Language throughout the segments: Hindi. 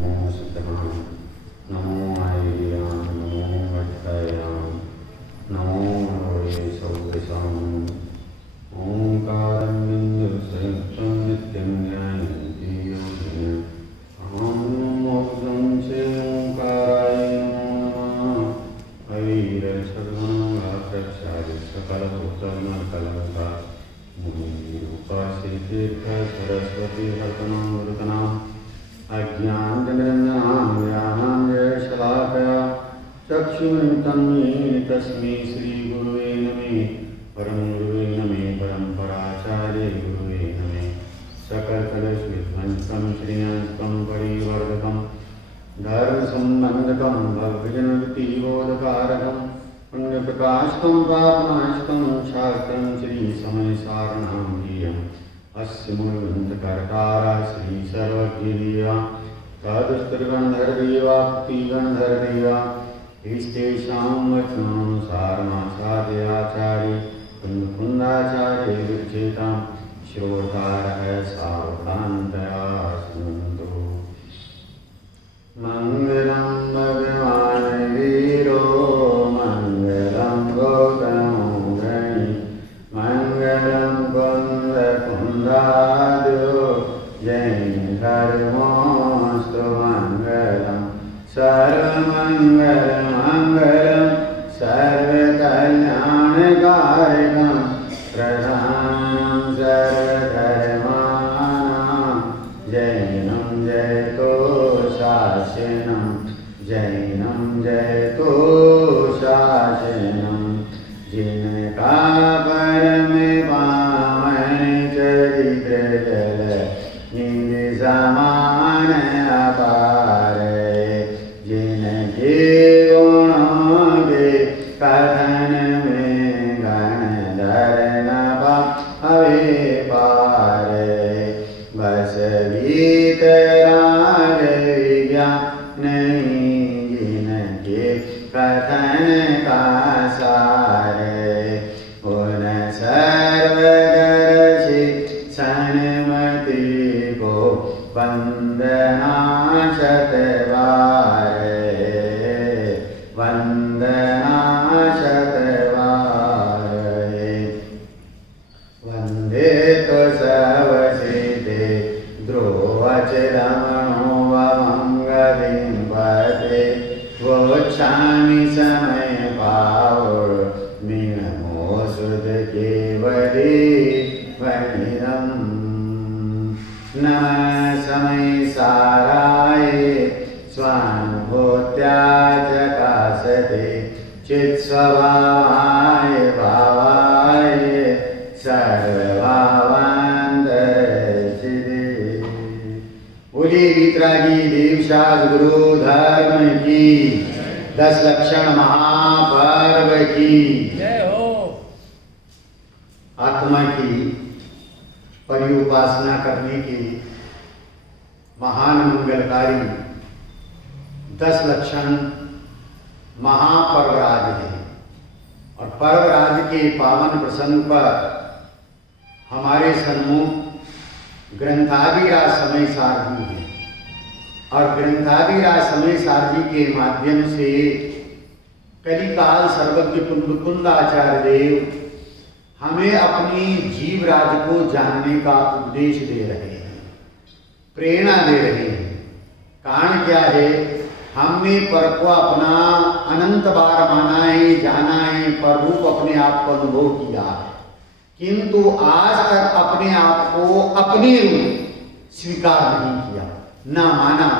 नमो सिद्धां नमो आयर्यां नमो वट्टयां नमो सौदशां ओंकारं बिन्दुसयुक्तं नित्यं ज्ञानन्ति योगिनः अहं मोक्षं च ओंकाराय नमो नमः ऐरसर्वं सकलभूतमकलङ्का मुनिरूपासितीर्थ सरस्वती हर्तनामृतनाम् अज्ञानतिमिरन्धनां ज्ञानाञ्जनशलाकया चक्षुरुन्मिलितं येन तस्मै श्रीगुरुवे नमः परमगुरुवे नमः परमपराचार्य गुरुवे नमः सकलकलशविध्वंसं श्रेयांस्तं परिवर्धकं धर्मसम्बन्धकं भवजनगतिबोधकारकं पुण्यप्रकाशकं पापनाशकं शास्त्रं श्रीसमयसारणं ध्येयम् अस्य मूलग्रन्थकर्तारः श्री सर्वज्ञदेवा तदुस्तरगन्धर्वदेवा भक्तिगन्धर्वदेवा इष्टेषां वचनानुसारमासाद्याचार्य कुन्दकुन्दाचार्य विरचितां श्रोतारः सावधानतया शृण्वन्तु। मङ्गलं भगवान् वीरो मङ्गलं गौतमोदयि मङ्गलं कुन्दकुन्दाद्यो जैनधर्मोऽस्तु मङ्गलं सर्वमङ्गलमङ्गलं सर्वकल्याणकारकं प्रधानं सर्वधर्माणां जैनं जयतो शासनं जैनं जयतो शासनं जिनका परम पावन चरित्र जल निंद समान अपार जिनके गुणों के कथन में गणधर न पावे पार बस वीतराग विज्ञान नहीं जिनके कथन का सार उन सर्वदर्शी सन्मति को वंदना शतबार वंदना शतबार वंदे तो सब सिद्धे ध्रुवचरमणो वमंगलिं पते वोच्छामि समय पावो मीनमो सुध केवली वनिदं नमः समय साराय स्वानुभूत्या चकासते चित्स्वभावाय भावाय सर्वभावान्तरचिते। बोलिए वीतरागी देवशास गुरु धर्म की 10 लक्षण महापर्व की जय हो। आत्मा की परिउपासना करने के महान मंगलकारी 10 लक्षण महापर्वराज है और पर्वराज के पावन प्रसंग पर हमारे सन्मुख ग्रंथादिराज समय सारथी है और ग्रंथादिराज समय सारथी के माध्यम से कलिकाल सर्वज्ञ कुन्दकुन्दाचार्य देव हमें अपनी जीवराज को जानने का उपदेश दे रहे हैं, प्रेरणा दे रहे हैं। कारण क्या है? हमने पर को अपना अनंत बार माना है, जाना है, पर रूप अपने आप को अनुभव किया है, किंतु आज तक अपने आप को अपने रूप स्वीकार नहीं किया, न माना,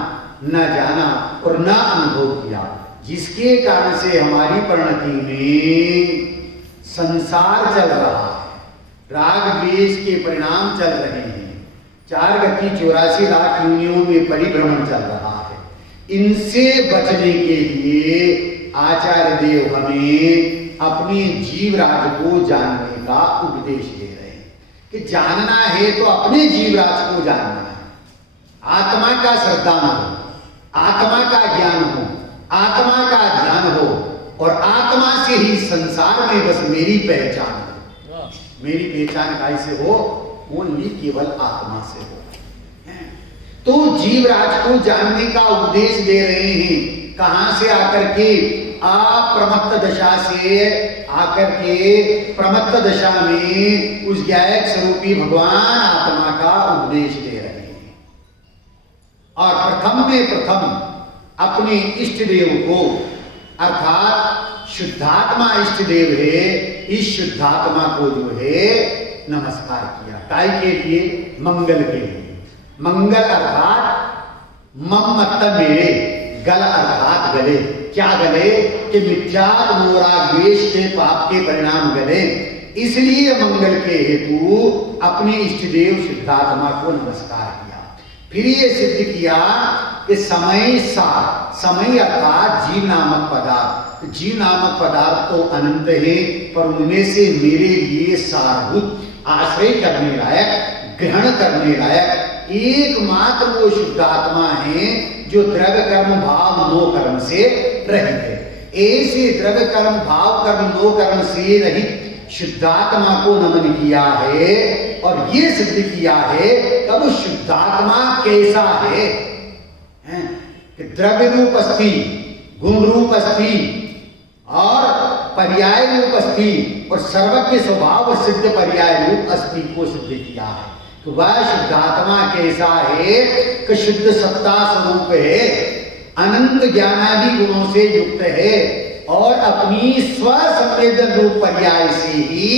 न जाना और न अनुभव किया, जिसके कारण से हमारी परिणति में संसार चल रहा है, राग द्वेष के परिणाम चल रहे हैं, 4 गति 84 लाख योनियों में परिभ्रमण चल रहा है। इनसे बचने के लिए आचार्य देव हमें अपनी जीवराज को जानने का उपदेश दे रहे हैं कि जानना है तो अपने जीवराज को जानना है। आत्मा का श्रद्धान हो, आत्मा का ज्ञान हो, आत्मा का ध्यान हो और आत्मा से ही संसार में बस मेरी पहचान हो। मेरी पहचान कैसे हो? ओनली केवल आत्मा से हो। तो जीवराज को जानने का उपदेश दे रहे हैं। कहां से आकर के? अप्रमत्त दशा से आकर के प्रमत्त दशा में उस ज्ञायक स्वरूपी भगवान आत्मा का उपदेश दे रहे हैं। और प्रथम में प्रथम अपने इष्ट देव को, अर्थात शुद्धात्मा इष्ट देव है, इस शुद्धात्मा को जो है नमस्कार किया। काय के लिए? मंगल के लिए। मंगल अर्थात मम्मत्त मेरे, गल अर्थात गले। क्या गले? कि मिथ्यात्व मोराग्वेश के पाप के परिणाम गले। इसलिए मंगल के हेतु अपने इष्ट देव शुद्धात्मा को नमस्कार किया। फिर ये सिद्ध किया कि समय सार, समय अर्थात जीव नामक पदार्थ, जीव नामक पदार्थ तो अनंत है, पर उनमें से मेरे लिए सारभूत, आश्रय करने लायक, ग्रहण करने लायक एकमात्र वो शुद्धात्मा है जो द्रव्य कर्म भाव नो कर्म से रहित है। ऐसे द्रव्य कर्म भाव कर्म नो कर्म से रहित शुद्धात्मा को नमन किया है और ये सिद्ध किया है कि वो शुद्धात्मा कैसा है, कि द्रव्य रूप अस्थि, गुण रूप अस्थि और पर्याय रूप अस्थि और सर्वज्ञ स्वभाव सिद्ध पर्याय रूप अस्थि को सिद्ध किया है। तो वह शुद्धात्मा कैसा है कि शुद्ध सत्ता स्वरूप है, अनंत ज्ञानादि गुणों से युक्त है और अपनी स्व संवेदन रूप पर्याय से ही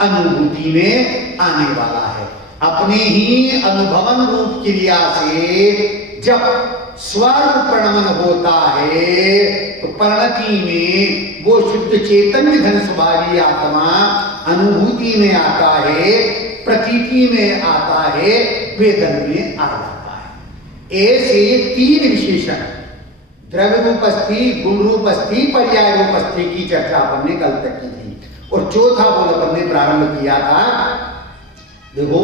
अनुभूति में आने वाला है। अपने ही अनुभवन रूप क्रिया से जब स्वरूप प्रणमन होता है तो परिणति में वो शुद्ध चैतन्य घन स्वभावी आत्मा अनुभूति में आता है, प्रतीति में आता है, वेदन में आ जाता है। ऐसे तीन विशेषण द्रव्य रूप अस्थि, गुण रूप अस्थि, पर्याय रूप अस्थि की चर्चा अपन ने कल तक की थी। और चौथा बोल अपन ने प्रारंभ किया था। देखो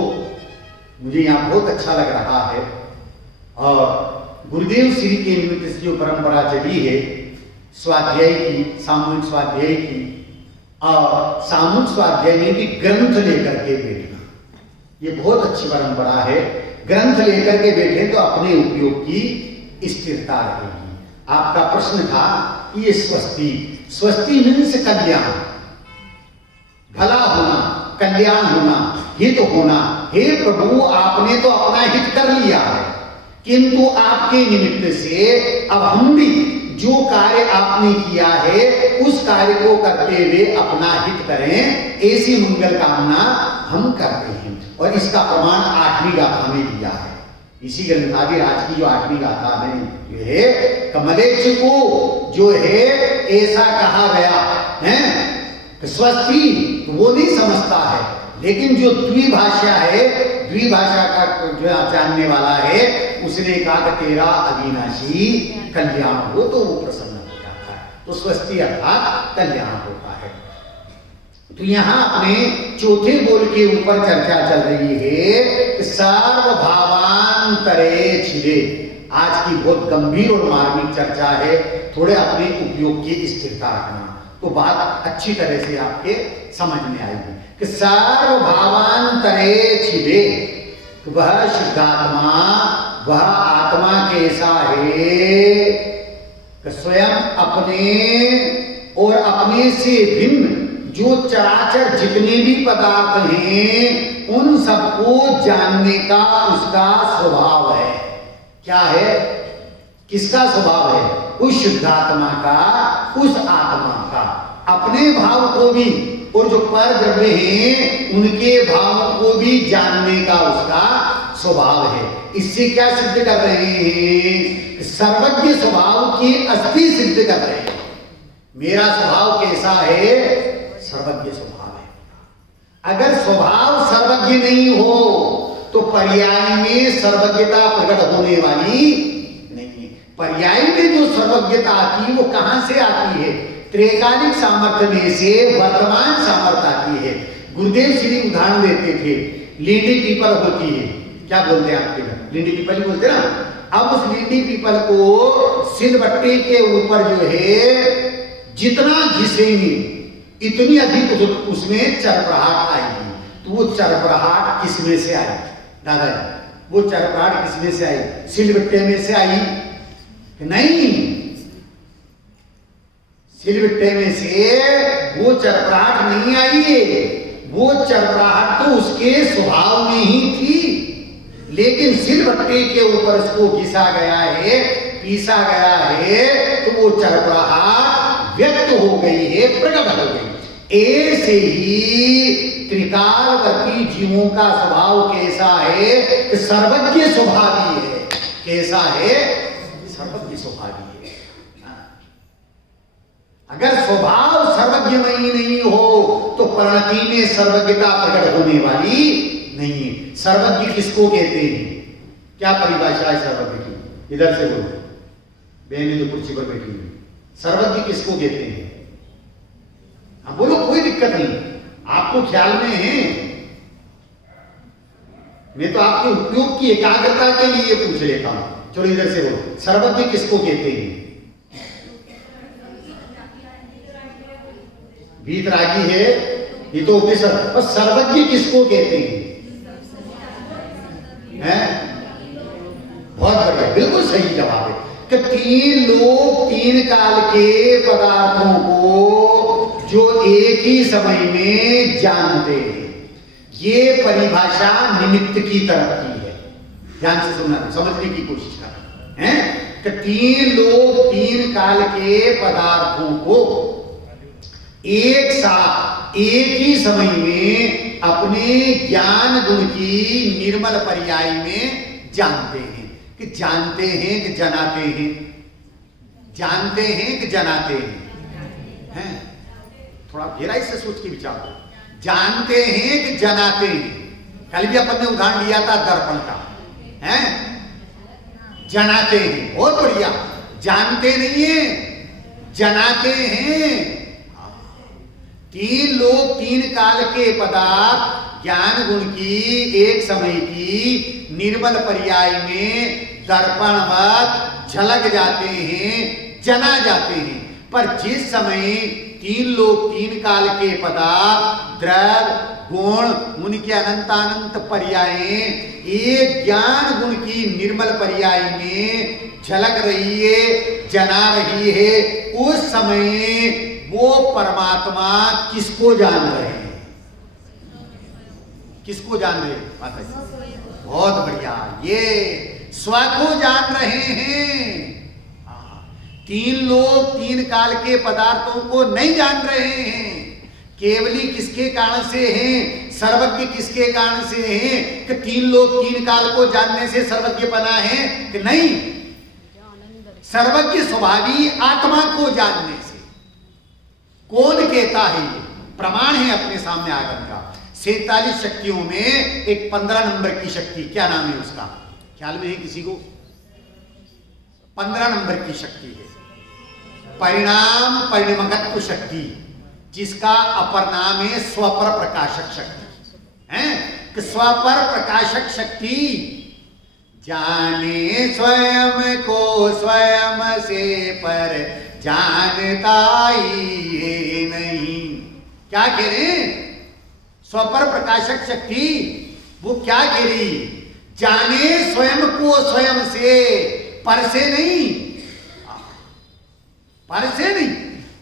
मुझे यहां बहुत अच्छा लग रहा है और गुरुदेव श्री के निमित्त से जो परंपरा चली है स्वाध्याय की, सामूहिक स्वाध्याय की, और सामूहिक स्वाध्याय में भी ग्रंथ लेकर के बैठना, ये बहुत अच्छी परंपरा है। ग्रंथ लेकर के बैठे तो अपने उपयोग की स्थिरता रहेगी। आपका प्रश्न था कि ये स्वस्ति, स्वस्ति मीन्स कल्याण, भला होना, कल्याण होना, हित होना। हे प्रभु आपने तो अपना हित कर लिया है, किंतु आपके निमित्त से अब हम भी जो कार्य आपने किया है उस कार्य को करते हुए अपना हित करें, ऐसी मंगल कामना हम करते हैं। और इसका प्रमाण 8वीं गाथा में दिया है। इसी ग्रंथादि आज की जो 8वीं गाथा में जो है कमलेच्छ को जो है ऐसा कहा गया है स्वस्ति, वो नहीं समझता है, लेकिन जो द्विभाषा है, द्विभाषा का जो जानने वाला है, उसने कहा कि तेरा अविनाशी कल्याण हो, तो वो प्रसन्न हो जाता है। तो स्वस्ति अर्थात कल्याण होता है। तो यहां अपने चौथे बोल के ऊपर चर्चा चल रही है कि सर्वभावांतरे छिदे। आज की बहुत गंभीर और मार्मिक चर्चा है, थोड़े अपने उपयोग की स्थिरता रखना तो बात अच्छी तरह से आपके समझ में आएगी कि सर्वभावांतरे छिदे, वह शुद्धात्मा, वह आत्मा कैसा है कि स्वयं अपने और अपने से भिन्न जो चराचर जितने भी पदार्थ हैं उन सबको जानने का उसका स्वभाव है। क्या है? किसका स्वभाव है? उस शुद्धात्मा का, उस आत्मा का। अपने भाव को भी और जो पर द्रव्य हैं उनके भाव को भी जानने का उसका स्वभाव है। इससे क्या सिद्ध कर रहे हैं? सर्वज्ञ स्वभाव की अस्थि सिद्ध कर रहे हैं। मेरा स्वभाव कैसा है? सर्वज्ञ स्वभाव है। अगर स्वभाव सर्वज्ञ नहीं हो तो पर्याय में सर्वज्ञता प्रकट होने वाली नहीं है। पर्याय में जो सर्वज्ञता आती है वो कहां से आती है? त्रैकालिक सामर्थ्य में से वर्तमान सामर्थ्य आती है। गुरुदेव श्री उदाहरण देते थे, लीडी पीपल होती है, क्या बोलते हैं आपके घर? लीडी पीपल ही बोलते ना। अब उस लीडी पीपल को सिलबट्टे के ऊपर जो है जितना घिसेंगे इतनी अधिक उसमें चरपराहट आएगी। तो वो चरपराहट किसमें से आएगी? दादाजी वो चरपराहट किसमें से आई? सिलबट्टे में से आई? नहीं, सिलबट्टे में से वो चरपराहट नहीं आई है। वो चरपराहट तो उसके स्वभाव में ही थी, लेकिन सिलबट्टे के ऊपर उसको घिसा गया है, पीसा गया है, तो वो चरपराहट व्यक्त हो गई है, प्रकट हो गई। ऐसे ही त्रिकालवर्ती जीवों का स्वभाव कैसा है? सर्वज्ञ स्वभावी है। कैसा है? सर्वज्ञ स्वभावी है। अगर स्वभाव सर्वज्ञमयी नहीं हो तो परिणति में सर्वज्ञता प्रकट होने वाली नहीं है। सर्वज्ञ किसको कहते हैं? क्या परिभाषा है सर्वज्ञ की? इधर से बोलो, बहन जो कुर्सी पर बैठी हुई, सर्वज्ञ किसको कहते हैं? हाँ बोलो, कोई दिक्कत नहीं, आपको ख्याल में है, मैं तो आपके उपयोग की एकाग्रता के लिए पूछ लेता हूं। चलो इधर से बोलो, सर्वज्ञ किसको कहते हैं? वीतरागी है, ये तो और सर्वज्ञ किसको कहते हैं? बहुत बढ़िया, बिल्कुल सही जवाब है कि तीन लोग तीन काल के पदार्थों को जो एक ही समय में जानते हैं। ये परिभाषा निमित्त की तरफ की है। ध्यान से सुनना, समझने की कोशिश करना है कि तीन लोग तीन काल के पदार्थों को एक साथ एक ही समय में अपने ज्ञान गुण की निर्मल पर्याय में जानते हैं। कि जानते हैं कि जनाते हैं? जानते हैं कि जनाते हैं? थोड़ा गहराई से सोच के विचार करो। जानते हैं कि जनाते हैं? कल भी अपन ने उदाहरण लिया था दर्पण का, है? जनाते हैं, बहुत बढ़िया। जानते नहीं है, जनाते हैं। तीन लोग तीन काल के पदार्थ ज्ञान गुण की एक समय की निर्मल पर्याय में दर्पणवत झलक जाते हैं, जना जाते हैं। पर जिस समय तीन लोग तीन काल के पदार्थ द्रव्य गुण उनके अनंतानंत पर्यायें एक ज्ञान गुण की निर्मल पर्याय में झलक रही है, जना रही है, उस समय वो परमात्मा किसको जान रहे हैं? किसको जान रहे हैं? माता जी बहुत बढ़िया, ये स्व को जान रहे हैं। तीन लोग तीन काल के पदार्थों को नहीं जान रहे हैं। केवली किसके कारण से हैं? सर्वज्ञ किसके कारण से हैं? कि तीन लोग तीन काल को जानने से सर्वज्ञ बना है कि नहीं? सर्वज्ञ स्वभावी आत्मा को जानने से। कौन कहता है? प्रमाण है अपने सामने आगम का। 47 शक्तियों में एक 15 नंबर की शक्ति, क्या नाम है उसका? ख्याल में है किसी को? 15 नंबर की शक्ति है परिणाम परिणमकत्व शक्ति, जिसका अपर नाम है स्वपर प्रकाशक शक्ति। है कि स्वपर प्रकाशक शक्ति जाने स्वयं को स्वयं से पर जानता ही नहीं। क्या कह रहे? स्वपर प्रकाशक शक्ति वो क्या कह रही? जाने स्वयं को स्वयं से, पर से नहीं, पर से नहीं,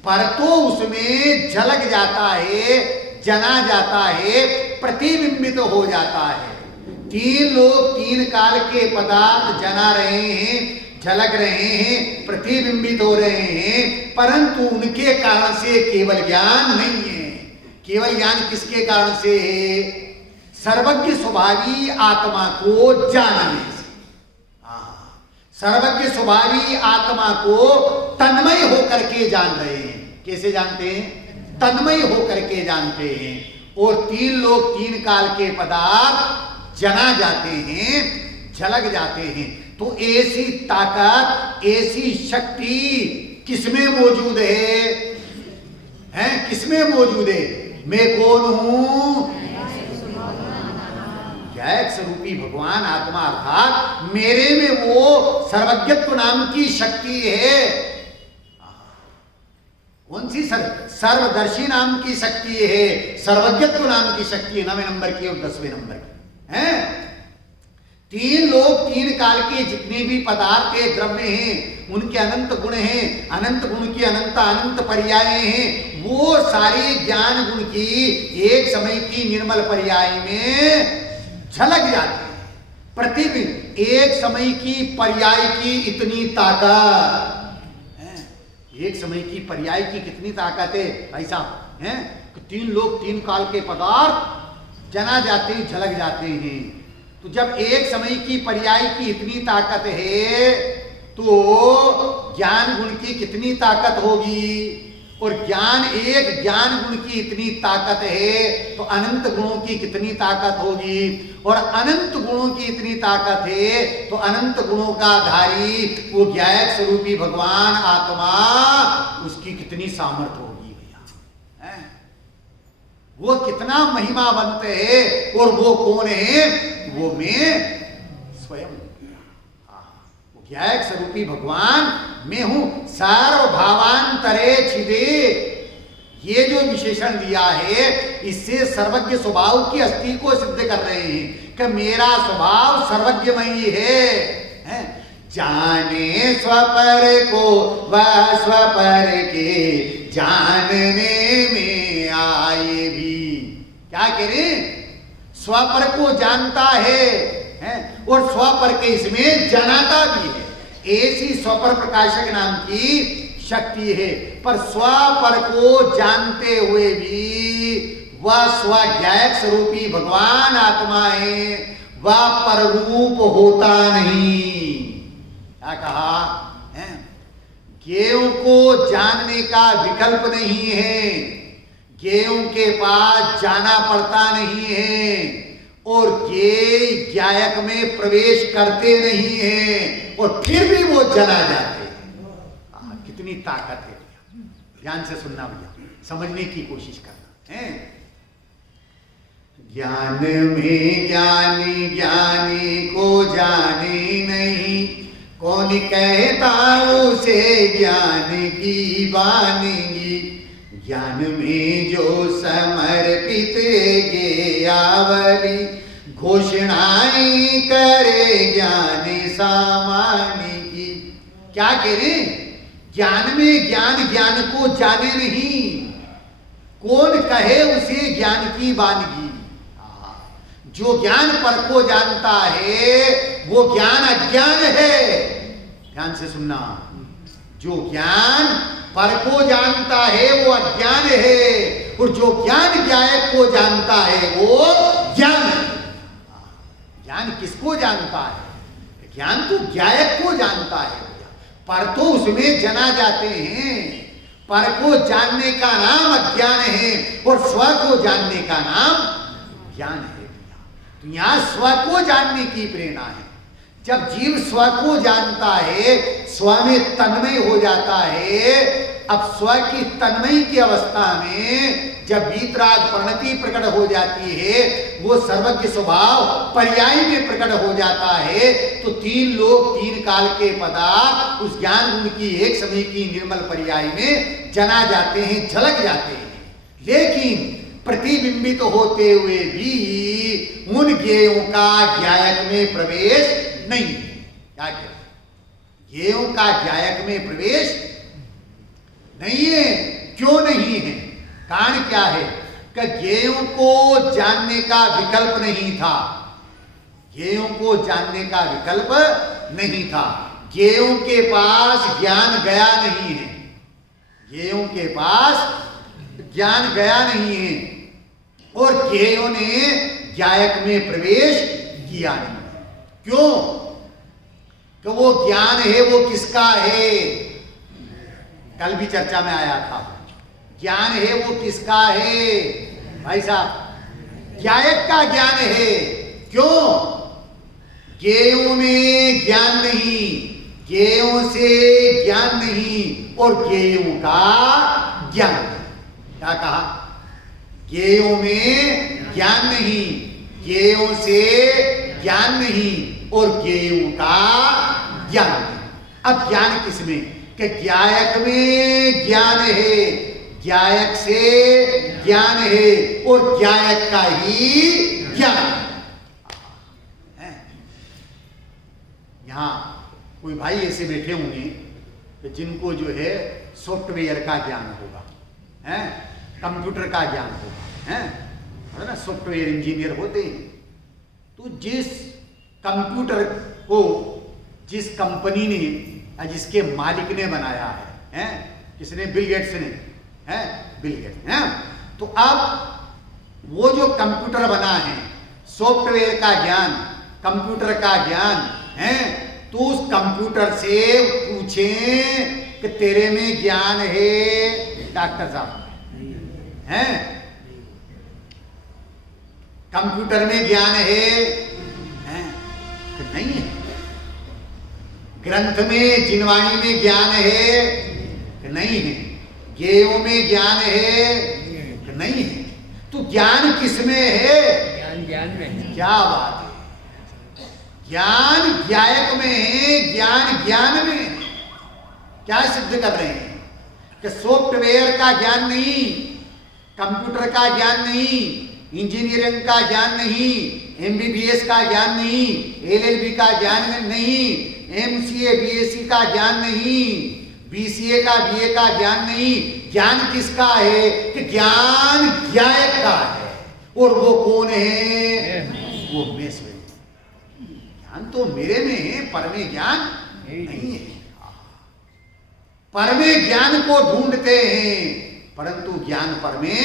पर तो उसमें झलक जाता है, जना जाता है, प्रतिबिंबित हो जाता है। तीन लोग तीन काल के पदार्थ जना रहे हैं, झलक रहे हैं, प्रतिबिंबित हो रहे हैं, परंतु उनके कारण से केवल ज्ञान नहीं है। केवल ज्ञान किसके कारण से है? सर्वज्ञ स्वभावी आत्मा को जानने से। सर्वज्ञ स्वभावी आत्मा को तन्मय होकर के जान रहे हैं। कैसे जानते हैं? तन्मय होकर के जानते हैं। और तीन लोग तीन काल के पदार्थ जना जाते हैं, झलक जाते हैं। तो ऐसी ताकत, ऐसी शक्ति किसमें मौजूद है? हैं? किसमें मौजूद है? मैं कौन हूं? एक स्वरूपी भगवान आत्मा अर्थात मेरे में वो सर्वज्ञत्व नाम की शक्ति है। कौन सी? सर्वदर्शी नाम की शक्ति है, सर्वज्ञत्व नाम की शक्ति है। 9वें नंबर की और 10वें नंबर की है। तीन लोक तीन काल के जितने भी पदार्थ है, द्रव्य हैं, उनके अनंत गुण हैं, अनंत गुण की अनंत अनंत पर्याय हैं, वो सारे ज्ञान गुण की एक समय की निर्मल पर्याय में झलक जाती है। प्रतिबिंब एक समय की पर्याय की इतनी ताकत, एक समय की पर्याय की कितनी ताकत है भाई साहब, हैं? तीन लोक तीन काल के पदार्थ जना जाते हैं, झलक जाते हैं। तो जब एक समय की पर्याय की इतनी ताकत है तो ज्ञान गुण की कितनी ताकत होगी, और ज्ञान एक ज्ञान गुण की इतनी ताकत है तो अनंत गुणों की कितनी ताकत होगी, और अनंत गुणों की इतनी ताकत है तो अनंत गुणों का धारी वो ज्ञायक स्वरूपी भगवान आत्मा, उसकी कितनी सामर्थ्य होगी भैया, वो कितना महिमावंत है, और वो कौन है, वो मैं स्वयं, वो ज्ञायक स्वरूपी भगवान मैं हूं। सार्वभावांतरे छिदे, ये जो विशेषण दिया है इससे सर्वज्ञ स्वभाव की अस्थि को सिद्ध कर रहे हैं कि मेरा स्वभाव सर्वज्ञमयी है। जाने स्वपर को वह स्वपर के जानने में आए भी, क्या कह रहे, स्वपर को जानता है और स्वपर के इसमें जनाता भी है। ऐसी स्वपर प्रकाशक नाम की शक्ति है, पर स्वपर को जानते हुए भी वह स्वज्ञायक स्वरूपी भगवान आत्मा है, वह पररूप होता नहीं। क्या कहा, ज्ञेय को जानने का विकल्प नहीं है, ज्ञेयों के पास जाना पड़ता नहीं है, और ज्ञेय ज्ञायक में प्रवेश करते नहीं हैं, और फिर भी वो जना जाते हैं। कितनी ताकत है भैया, ध्यान से सुनना भैया, समझने की कोशिश करना है। ज्ञान में ज्ञानी ज्ञानी को जाने नहीं, कौन कहता उसे ज्ञान की वानगी, ज्ञान में जो समर्पित ज्ञेयावली, घोषणाएं करे ज्ञान सामान्य की। क्या कह रहे, ज्ञान में ज्ञान ज्ञान को जाने नहीं, कौन कहे उसे ज्ञान की वानगी। जो ज्ञान पर को जानता है वो ज्ञान अज्ञान है, ध्यान से सुनना, जो ज्ञान पर को जानता है वो अज्ञान है, और जो ज्ञान ज्ञायक को जानता है वो ज्ञान है। ज्ञान किसको जानता है, ज्ञान तो ज्ञायक को जानता है, पर तो उसमें जना जाते हैं। पर को जानने का नाम अज्ञान है, और स्व को जानने का नाम ज्ञान है। तो यहां स्व को जानने की प्रेरणा है। जब जीव स्व को जानता है, स्व में तन्मय हो जाता है। अब स्व की तन्मयी की अवस्था में जब वीतराग परिणति प्रकट हो जाती है, वो सर्वज्ञ स्वभाव पर्याय में प्रकट हो जाता है, तो तीन लोक तीन काल के पदार्थ उस ज्ञान गुण की एक समय की निर्मल पर्याय में जना जाते हैं, झलक जाते हैं। लेकिन प्रतिबिंबित होते हुए भी उन ज्ञेयों का ज्ञायक में प्रवेश नहीं है। क्या कहते, ज्ञेयों का ज्ञायक में प्रवेश नहीं है। क्यों नहीं है, कारण क्या है कि ज्ञेयों को जानने का विकल्प नहीं था। ज्ञेयों को जानने का विकल्प नहीं था। ज्ञेयों के पास ज्ञान गया नहीं है, ज्ञेयों के पास ज्ञान गया नहीं है, और ज्ञेयों ने ज्ञायक में प्रवेश किया नहीं। क्यों, कि वो ज्ञान है वो किसका है, कल भी चर्चा में आया था। ज्ञान है वो किसका है भाई साहब, ज्ञायक का ज्ञान है। क्यों, ज्ञेयों में ज्ञान नहीं, ज्ञेयों से ज्ञान नहीं, और ज्ञेयों का ज्ञान। क्या कहा, ज्ञेयों में ज्ञान नहीं, ज्ञेयों से ज्ञान नहीं, और ज्ञेयों का ज्ञान। अब ज्ञान किसमें, कि ज्ञायक में ज्ञान है, ज्ञायक से ज्ञान है, और ज्ञायक का ही ज्ञान है। कोई भाई ऐसे बैठे होंगे कि जिनको जो है सॉफ्टवेयर का ज्ञान होगा, हैं, कंप्यूटर का ज्ञान होगा, हैं, है ना, सॉफ्टवेयर इंजीनियर होते हैं। तो जिस कंप्यूटर को जिस कंपनी ने या जिसके मालिक ने बनाया है, किसने? बिल गेट्स ने, हैं, बिल गेट्स, हैं। तो अब वो जो कंप्यूटर बना है, सॉफ्टवेयर का ज्ञान, कंप्यूटर का ज्ञान है, तो उस कंप्यूटर से पूछें कि तेरे में ज्ञान है डॉक्टर साहब, हैं? कंप्यूटर में ज्ञान है, हैं? कि नहीं है? ग्रंथ में, जिनवाणी में ज्ञान है कि नहीं है? गेयों में ज्ञान है कि नहीं है? तो ज्ञान किसमें है? ज्ञान में है। क्या बात है! ज्ञान ज्ञायक में है, ज्ञान ज्ञान में है। क्या सिद्ध कर रहे हैं कि सॉफ्टवेयर का ज्ञान नहीं, कंप्यूटर का ज्ञान नहीं, इंजीनियरिंग का ज्ञान नहीं, एमबीबीएस का ज्ञान नहीं, एलएलबी का ज्ञान नहीं, एमसीए बीएससी का ज्ञान नहीं, बीसीए का बीए का ज्ञान नहीं। ज्ञान किसका है? कि ज्ञान ज्ञायक का है। और वो कौन है? वो मैं स्वयं। ज्ञान तो मेरे में है, पर में ज्ञान नहीं है। पर में ज्ञान को ढूंढते हैं, परंतु ज्ञान पर में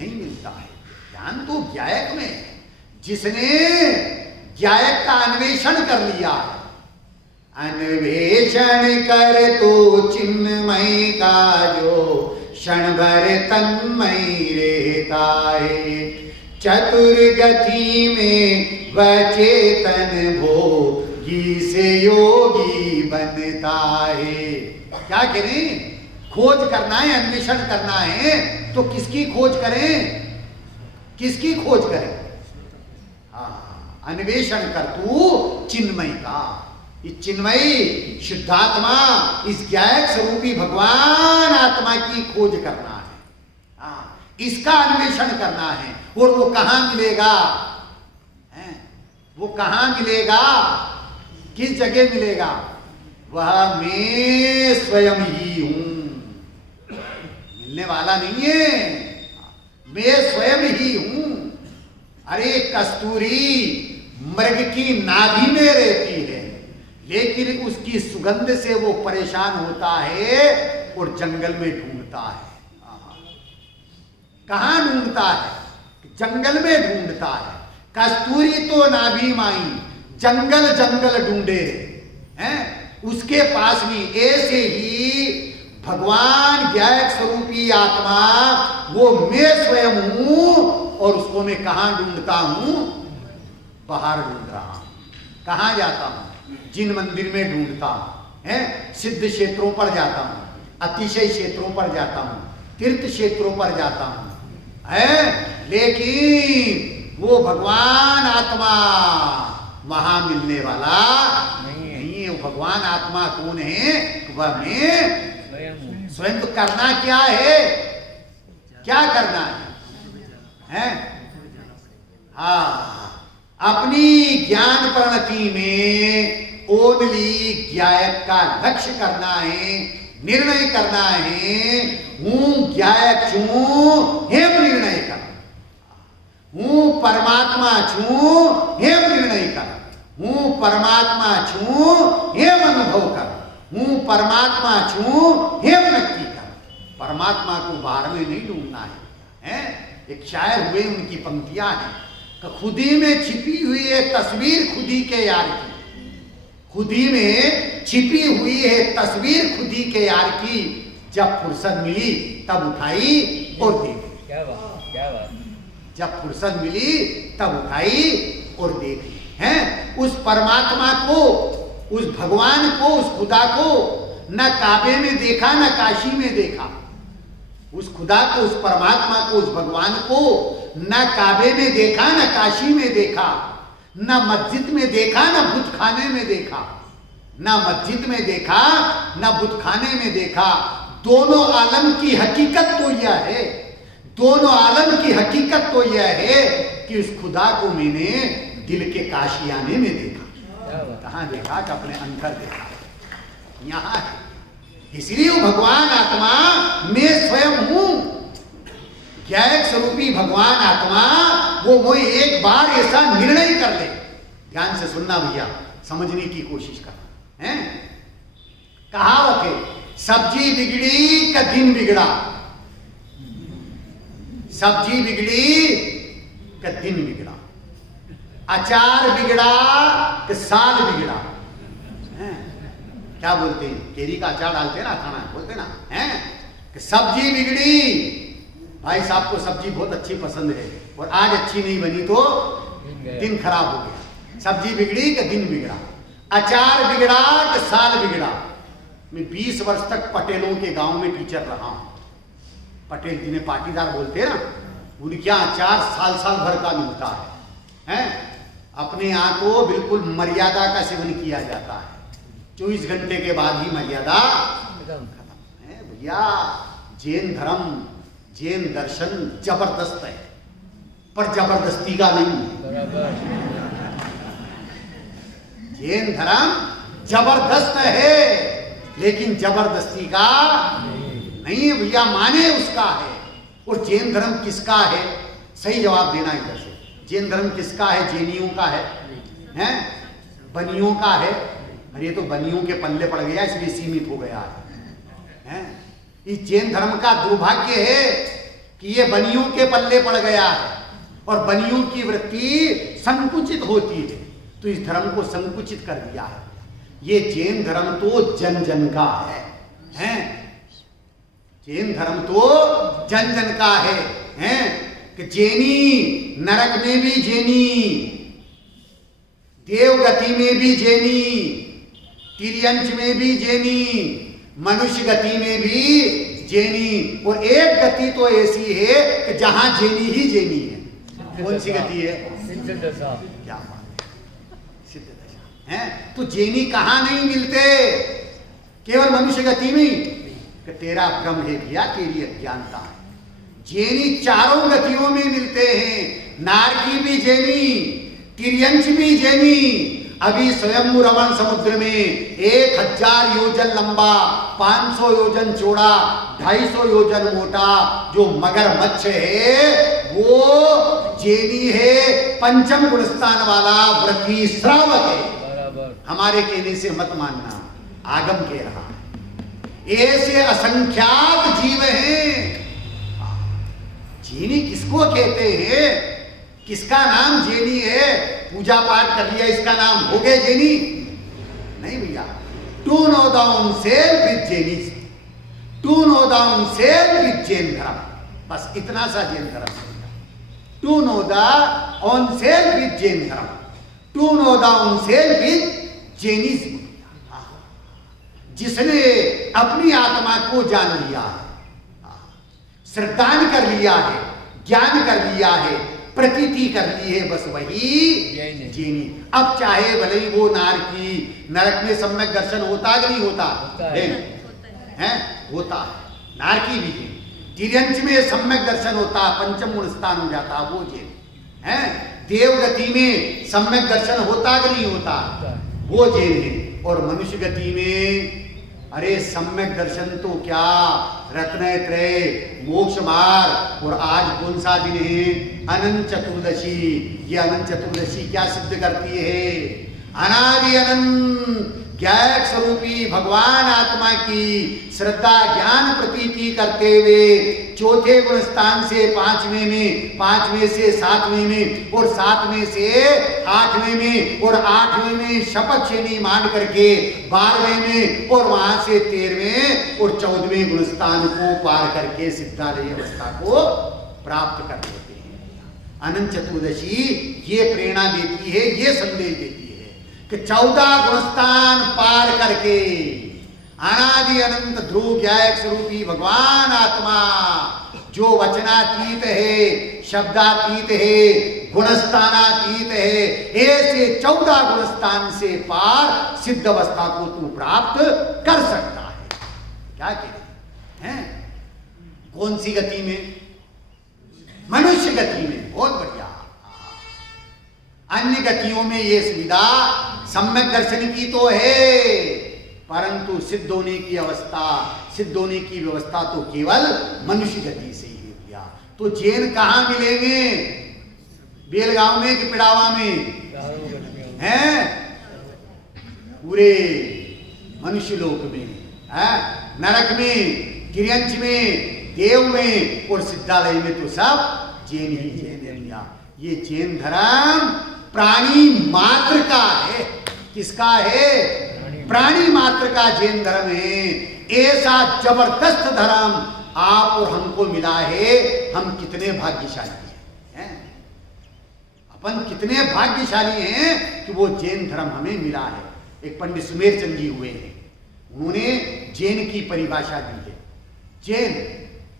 नहीं मिलता है। ज्ञान तो ज्ञायक में है। जिसने ज्ञायक का अन्वेषण कर लिया, अन्वेषण कर तो चिन्मय का जो क्षण भर तन्मय रहता है, चतुर गति में वह चेतन भोगी से योगी बनता है। क्या करें? खोज करना है, अन्वेषण करना है, तो किसकी खोज करें? किसकी खोज करें? अन्वेषण कर तू चिन्मय का। इस चिन्मयी शुद्धात्मा, इस ज्ञायक स्वरूपी भगवान आत्मा की खोज करना है। इसका अन्वेषण करना है। और वो कहां मिलेगा? वो कहां मिलेगा? किस जगह मिलेगा? वह मैं स्वयं ही हूं। मिलने वाला नहीं है, मैं स्वयं ही हूं। अरे कस्तूरी मृग की नाभि में रहती है, लेकिन उसकी सुगंध से वो परेशान होता है और जंगल में ढूंढता है। कहां ढूंढता है? जंगल में ढूंढता है। कस्तूरी तो नाभि माई, जंगल जंगल ढूंढे, हैं? उसके पास भी ऐसे ही भगवान ज्ञायक स्वरूपी आत्मा, वो मैं स्वयं हूं, और उसको मैं कहां ढूंढता हूं? बाहर ढूंढ रहा हूं। कहां जाता हूं? जिन मंदिर में ढूंढता हूं, हैं? सिद्ध क्षेत्रों पर जाता हूं, अतिशय क्षेत्रों पर जाता हूं, तीर्थ क्षेत्रों पर जाता हूं, है? लेकिन वो भगवान आत्मा वहां मिलने वाला नहीं है। वो भगवान आत्मा कौन है? वह मैं स्वयं। तो करना क्या है? क्या करना है? हाँ, अपनी ज्ञान परिणति में ओनली ज्ञायक का लक्ष्य करना है, निर्णय करना है। हूं ज्ञायक छू, हेम निर्णय कर। हूं परमात्मा छू, हेम निर्णय कर। हूं परमात्मा छू, हेम अनुभव कर। हूं परमात्मा छू, हेम नक्की कर। परमात्मा को बाहर में नहीं ढूंढना है। एक शायर हुए, उनकी पंक्तियां हैं कि खुदी में छिपी हुई है तस्वीर खुदी के यार की। खुदी में छिपी हुई है तस्वीर खुदी के यार की, जब फुर्सत मिली तब उठाई और देखी। क्या बात, क्या बात। जब फुर्सत मिली तब उठाई और देखी, हैं? उस परमात्मा को, उस भगवान को, उस खुदा को न काबे में देखा, न काशी में देखा। उस खुदा को, उस परमात्मा को, उस भगवान को न काबे में देखा, न काशी में देखा, न मस्जिद में देखा, न बुत खाने में देखा। न मस्जिद में देखा, न बुत खाने में देखा। दोनों आलम की हकीकत तो यह है, दोनों आलम की हकीकत तो यह है कि उस खुदा को मैंने दिल के काशियाने में देखा। कहाँ देखा कि अपने अंतर देखा, यहाँ है। इसलिए वो भगवान आत्मा मैं स्वयं हूं, ज्ञायक स्वरूपी भगवान आत्मा वो एक बार ऐसा निर्णय कर ले। ध्यान से सुनना भैया, समझने की कोशिश करना है। कहावत है, सब्जी बिगड़ी का दिन बिगड़ा, सब्जी बिगड़ी का दिन बिगड़ा, अचार बिगड़ा कि साल बिगड़ा। क्या बोलते हैं, केरी का अचार डालते हैं ना, खाना बोलते ना हैं कि सब्जी बिगड़ी, भाई साहब को सब्जी बहुत अच्छी पसंद है और आज अच्छी नहीं बनी तो दिन खराब हो गया। सब्जी बिगड़ी कि दिन बिगड़ा, अचार बिगड़ा कि साल बिगड़ा। मैं 20 वर्ष तक पटेलों के गांव में टीचर रहा हूं। पटेल जिन्हें पाटीदार बोलते हैं ना, उनके यहाँ अचार साल साल भर का मिलता है। अपने यहाँ तो बिल्कुल मर्यादा का सेवन किया जाता है, 24 घंटे के बाद ही मर्यादा खत्म है भैया। जैन धर्म, जैन दर्शन जबरदस्त है, पर जबरदस्ती का नहीं है। जैन धर्म जबरदस्त है, लेकिन जबरदस्ती का नहीं है भैया, माने उसका है। और जैन धर्म किसका है, सही जवाब देना इधर से। जैन धर्म किसका है, जैनियों का है, हैं? बनियों का है। अरे ये तो बनियों के पल्ले पड़ गया, इसलिए सीमित हो गया है। इस जैन धर्म का दुर्भाग्य है कि ये बनियों के पल्ले पड़ गया है और बनियों की वृत्ति संकुचित होती है, तो इस धर्म को संकुचित कर दिया है। ये जैन धर्म तो जन जन का है, जैन धर्म तो जन जन का है कि जैनी नरक में भी जैनी, देवगति में भी जैनी, तिर्यंच में भी जैनी, मनुष्य गति में भी जैनी। और एक गति तो ऐसी है कि जहां जैनी ही जैनी है। कौन सी गति है? सिद्ध दशा। क्या बात है, सिद्ध दशा है। तो जैनी कहां नहीं मिलते, केवल मनुष्य गति में। कि तेरा भ्रम है भैया, तेरी अज्ञानता है। जैनी चारों गतियों में मिलते हैं, नारकी भी जैनी, तिर्यंच भी जैनी। अभी स्वयं रमण समुद्र में 1000 योजन लंबा, 500 योजन चौड़ा, 250 योजन मोटा जो मगरमच्छ है वो जैनी है, पंचम गुणस्थान वाला व्रती श्रावक है। हमारे कहने से मत मानना, आगम कह रहा है। ऐसे असंख्यात जीव हैं। जैनी किसको कहते हैं, किसका नाम जैनी है? पूजा पाठ कर लिया इसका नाम हो गए जैनी? नहीं भैया। To know the own self with Jainism, to know the own self with Jain धर्म, बस इतना सा जैन धर्म। To know the own self with Jain धर्म, to know the own self with Jainism. जिसने अपनी आत्मा को जान लिया है, श्रद्धान कर लिया है, ज्ञान कर लिया है, प्रतीति कर ली है, बस वही जैनी। अब चाहे भले ही वो नारकी, नरक में सम्यक दर्शन होता कि नहीं होता? है, होता है। नारकी भी है, तिर्यंच में सम्यक दर्शन होता, पंचम गुण स्थान हो जाता, वो जैन है। देवगति में सम्यक दर्शन होता कि नहीं होता? वो जैन है। और मनुष्य गति में अरे सम्यक दर्शन तो क्या, रत्नत्रय, मोक्ष मार्ग। और आज कौन सा दिन है? अनंत चतुर्दशी। ये अनंत चतुर्दशी क्या सिद्ध करती है? अनादि अनंत ज्ञायक स्वरूपी भगवान आत्मा की श्रद्धा ज्ञान प्रतीति करते हुए चौथे गुण स्थान से 5वें में, 5वें से 7वें में, और 7वें से 8वें में, और 8वें में शपथ श्रेणी मान करके 12वें में, और वहां से 13वें और 14वें गुण स्थान को पार करके सिद्धालय अवस्था को प्राप्त कर लेते हैं। अनंत चतुर्दशी ये प्रेरणा देती है, ये संदेश देती है कि 14 गुणस्थान पार करके अनादि अनंत ध्रुव ज्ञायक स्वरूपी भगवान आत्मा जो वचनातीत है, शब्दातीत है, गुणस्थानातीत है, ऐसे 14 गुणस्थान से पार सिद्ध अवस्था को तू प्राप्त कर सकता है। क्या कहते हैं? कौन सी गति में? मनुष्य गति में। बहुत बढ़िया। अन्य गतियों में ये सुविधा सम्यक दर्शन की तो है, परंतु सिद्ध होने की अवस्था, सिद्ध होने की व्यवस्था तो केवल मनुष्य गति से ही है भैया। तो जैन कहाँ मिलेंगे? बेलगांव में कि पिड़ावा में हैं? पूरे मनुष्य लोक में, नरक में, गिरियंच में, देव में और सिद्धालय में तो सब जैन ही जैन है भैया। ये जैन धर्म प्राणी मात्र का है। किसका है? प्राणी मात्र का जैन धर्म है। ऐसा जबरदस्त धर्म आप और हमको मिला है। हम कितने भाग्यशाली हैं? अपन कितने भाग्यशाली हैं कि वो जैन धर्म हमें मिला है। एक पंडित सुमेर चंद जी हुए हैं, उन्होंने जैन की परिभाषा दी है। जैन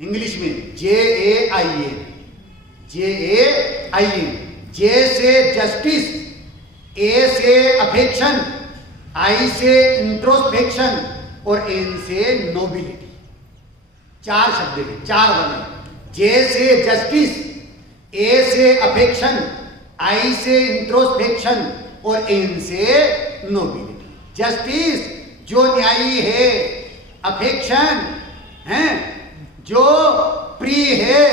इंग्लिश में JAIN, JAIN, J से जस्टिस, A से अफेक्शन, I से इंट्रोस्पेक्शन और N से नोबिलिटी। 4 शब्द हैं, 4 वर्ण। J से जस्टिस, A से अफेक्शन, I से इंट्रोस्पेक्शन और N से नोबिलिटी। जस्टिस जो न्यायी है, अफेक्शन है जो प्रिय है,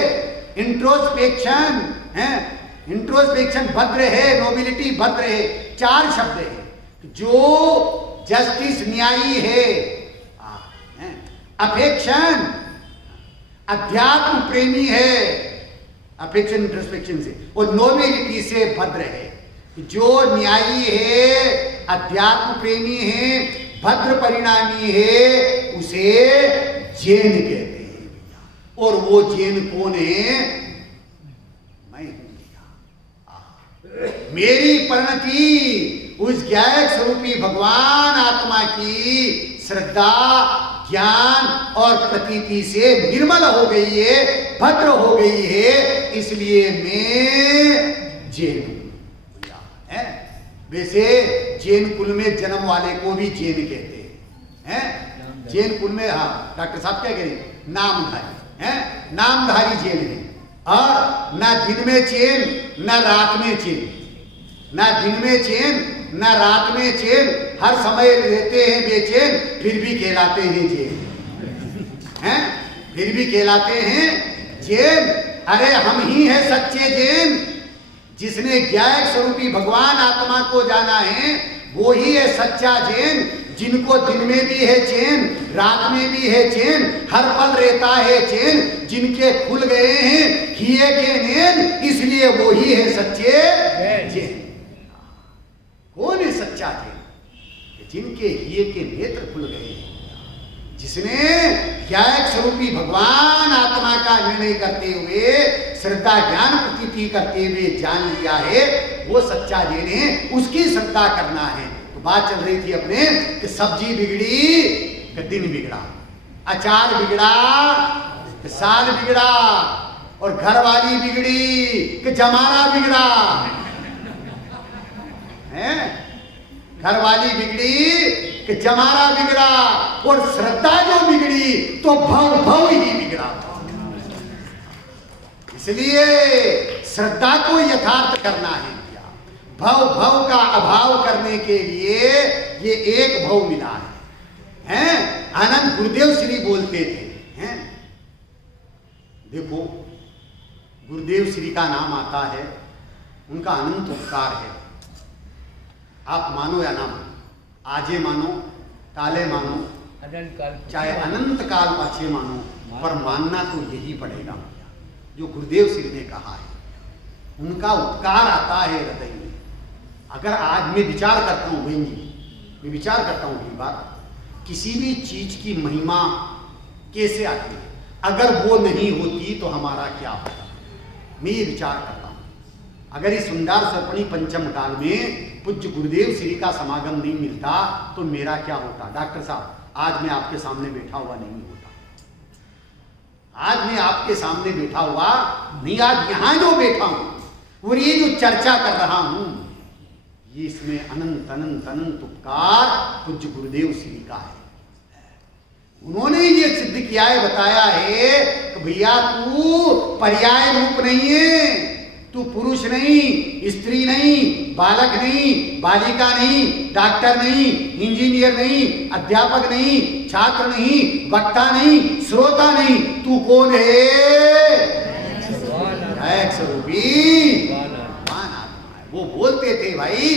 इंट्रोस्पेक्शन है, इंट्रोस्पेक्शन भद्र है, नोबिलिटी भद्र है। 4 शब्द है। जो जस्टिस न्यायी है, अफेक्शन अध्यात्म प्रेमी है, अफेक्शन इंट्रोस्पेक्शन से, और नोबिलिटी से भद्र है। जो न्यायी है, अध्यात्म प्रेमी है, भद्र परिणामी है, उसे जैन कहते हैं। और वो जैन कौन है? मैं हूं। मेरी परिणति उस ज्ञायक स्वरूपी भगवान आत्मा की श्रद्धा, ज्ञान और प्रतीति से निर्मल हो गई है, भद्र हो गई है, इसलिए मैं जैन हूं। वैसे जैन कुल में जन्म वाले को भी जैन कहते हैं। जैन कुल में, हाँ डॉक्टर साहब क्या कहें? नामधारी हैं, नामधारी जैन है। और न दिन में चैन न रात में चैन, न दिन में चैन न रात में चैन, हर समय रहते हैं बेचैन, फिर भी कहलाते हैं जैन हैं, फिर भी कहलाते हैं जैन। अरे हम ही हैं सच्चे जैन। जिसने ज्ञायक स्वरूपी भगवान आत्मा को जाना है वो ही है सच्चा जैन। जिनको दिन में भी है चैन, रात में भी है चैन, हर पल रहता है चैन, जिनके खुल गए हैं हिये के नैन, इसलिए वो ही है सच्चे जैन। कौन है सच्चा जैन? जिनके हिये के नेत्र खुल गए हैं, जिसने ज्ञायक स्वरूपी भगवान आत्मा का निर्णय करते हुए, श्रद्धा ज्ञान प्रतीति करते हुए जान लिया है, वो सच्चा जैन है। उसकी श्रद्धा करना है। तो बात चल रही थी अपने कि सब्जी बिगड़ी कि दिन बिगड़ा, अचार बिगड़ा कि साल बिगड़ा, और घर वाली बिगड़ी कि जमाना बिगड़ा है। घर वाली बिगड़ी कि जमाना बिगड़ा, और श्रद्धा जो बिगड़ी तो भव भव ही बिगड़ा। इसलिए श्रद्धा को यथार्थ करना है। भव भव का अभाव करने के लिए ये एक भव मिला है। आनंद गुरुदेव श्री बोलते थे, हैं? देखो गुरुदेव श्री का नाम आता है, उनका अनंत उपकार है। आप मानो या ना मानो, आजे मानो, काले मानो, चाहे अनंत काल पाछे मानो, पर मानना तो यही पड़ेगा जो गुरुदेव श्री ने कहा है। उनका उपकार आता है हृदय में। अगर आज मैं विचार करता हूँ बहन जी, मैं विचार करता हूँ कई बार, किसी भी चीज की महिमा कैसे आती है, अगर वो नहीं होती तो हमारा क्या होता। मैं ये विचार करता हूँ, अगर इस सुंदर सर्पणी पंचम काल में पूज्य गुरुदेव श्री का समागम नहीं मिलता तो मेरा क्या होता। डॉक्टर साहब, आज मैं आपके सामने बैठा हुआ नहीं होता, आज मैं आपके सामने बैठा हुआ नहीं, आज यहां जो बैठा हूं और ये जो चर्चा कर रहा हूं, ये इसमें अनंत अनंत अनंत उपकार पूज्य गुरुदेव श्री का है। उन्होंने ये सिद्ध किया है, बताया है कि भैया तू पर्याय रूप नहीं है, तू पुरुष नहीं, स्त्री नहीं, बालक नहीं, बालिका नहीं, डॉक्टर नहीं, इंजीनियर नहीं, अध्यापक नहीं, छात्र नहीं, वक्ता नहीं, श्रोता नहीं, तू कौन है? एक स्वरूपी भगवान आत्मा है। वो बोलते थे भाई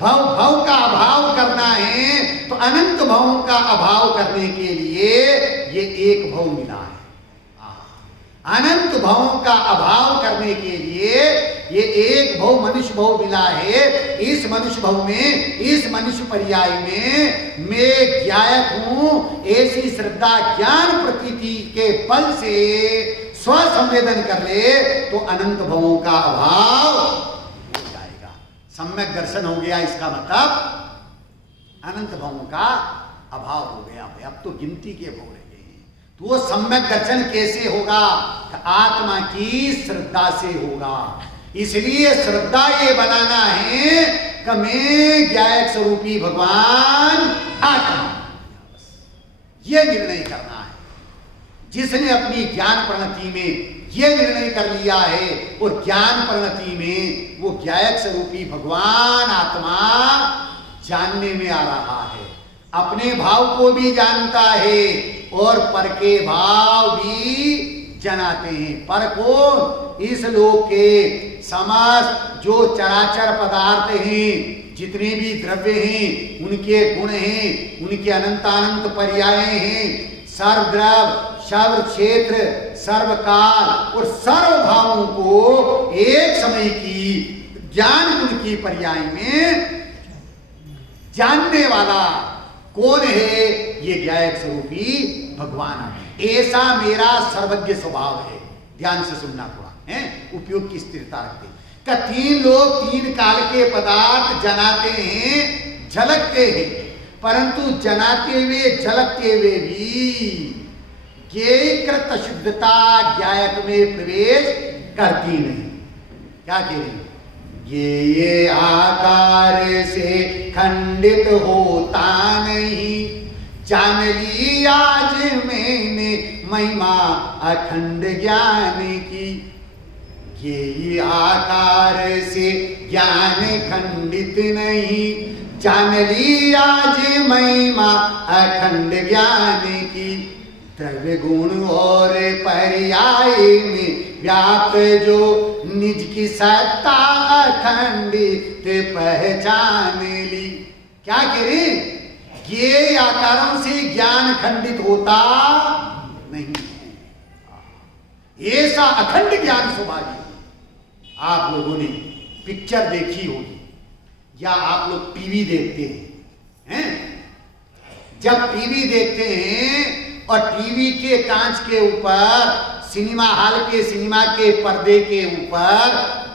भव भव का अभाव करना है तो अनंत भवों का अभाव करने के लिए ये एक भव मिला है। अनंत भवों का अभाव करने के लिए ये एक भव मनुष्य भव मिला है। इस मनुष्य भव में, इस मनुष्य पर्याय में मैं ज्ञायक हूं, ऐसी श्रद्धा ज्ञान प्रतीति के बल से स्वसंवेदन कर ले तो अनंत भवों का अभाव हो जाएगा। सम्यक दर्शन हो गया, इसका मतलब अनंत भवों का अभाव हो गया। अब तो गिनती के भव रह गए हैं। तो वो सम्यक दर्शन कैसे होगा? आत्मा की श्रद्धा से होगा। इसलिए श्रद्धा ये बनाना है कि मैं ज्ञायक स्वरूपी भगवान आत्मा, ये निर्णय करना है। जिसने अपनी ज्ञान परिणति में ये निर्णय कर लिया है और ज्ञान परिणति में वो ज्ञायक स्वरूपी भगवान आत्मा जानने में आ रहा है, अपने भाव को भी जानता है और पर के भाव भी जनाते हैं। पर कौन? इस लोक के समस्त जो चराचर पदार्थ हैं, जितने भी द्रव्य हैं, उनके गुण हैं, उनके अनंतानंत पर्याय हैं, सर्वद्रव, सर्व क्षेत्र, सर्वकाल और सर्व भावों को एक समय की ज्ञान गुण की पर्याय में जानने वाला कौन है? ये ज्ञायक स्वरूपी भगवान है। ऐसा मेरा सर्वज्ञ स्वभाव है। ध्यान से सुनना थोड़ा है, उपयोग की स्थिरता रखते। का तीन लोग तीन काल के पदार्थ जनाते हैं, झलकते हैं, परंतु जनाते हुए झलकते हुए भी ज्ञेयकृत शुद्धता ज्ञायक में प्रवेश करती नहीं। क्या कह रही? ये आकार से खंडित होता नहीं, जान ली आज मैंने महिमा अखंड ज्ञान की। ये आकार से ज्ञान खंडित नहीं, जान ली आज महिमा अखंड ज्ञान की। द्रव्य गुण और पर्याय में व्याप्त जो निज की सत्ता अखंडित पहचान ली। क्या कह रहे? ये आकारों से ज्ञान खंडित होता नहीं है, ऐसा अखंड ज्ञान स्वभाव। आप लोगों ने पिक्चर देखी होगी या आप लोग टीवी देखते हैं? जब टीवी देखते हैं और टीवी के कांच के ऊपर, सिनेमा हॉल के सिनेमा के पर्दे के ऊपर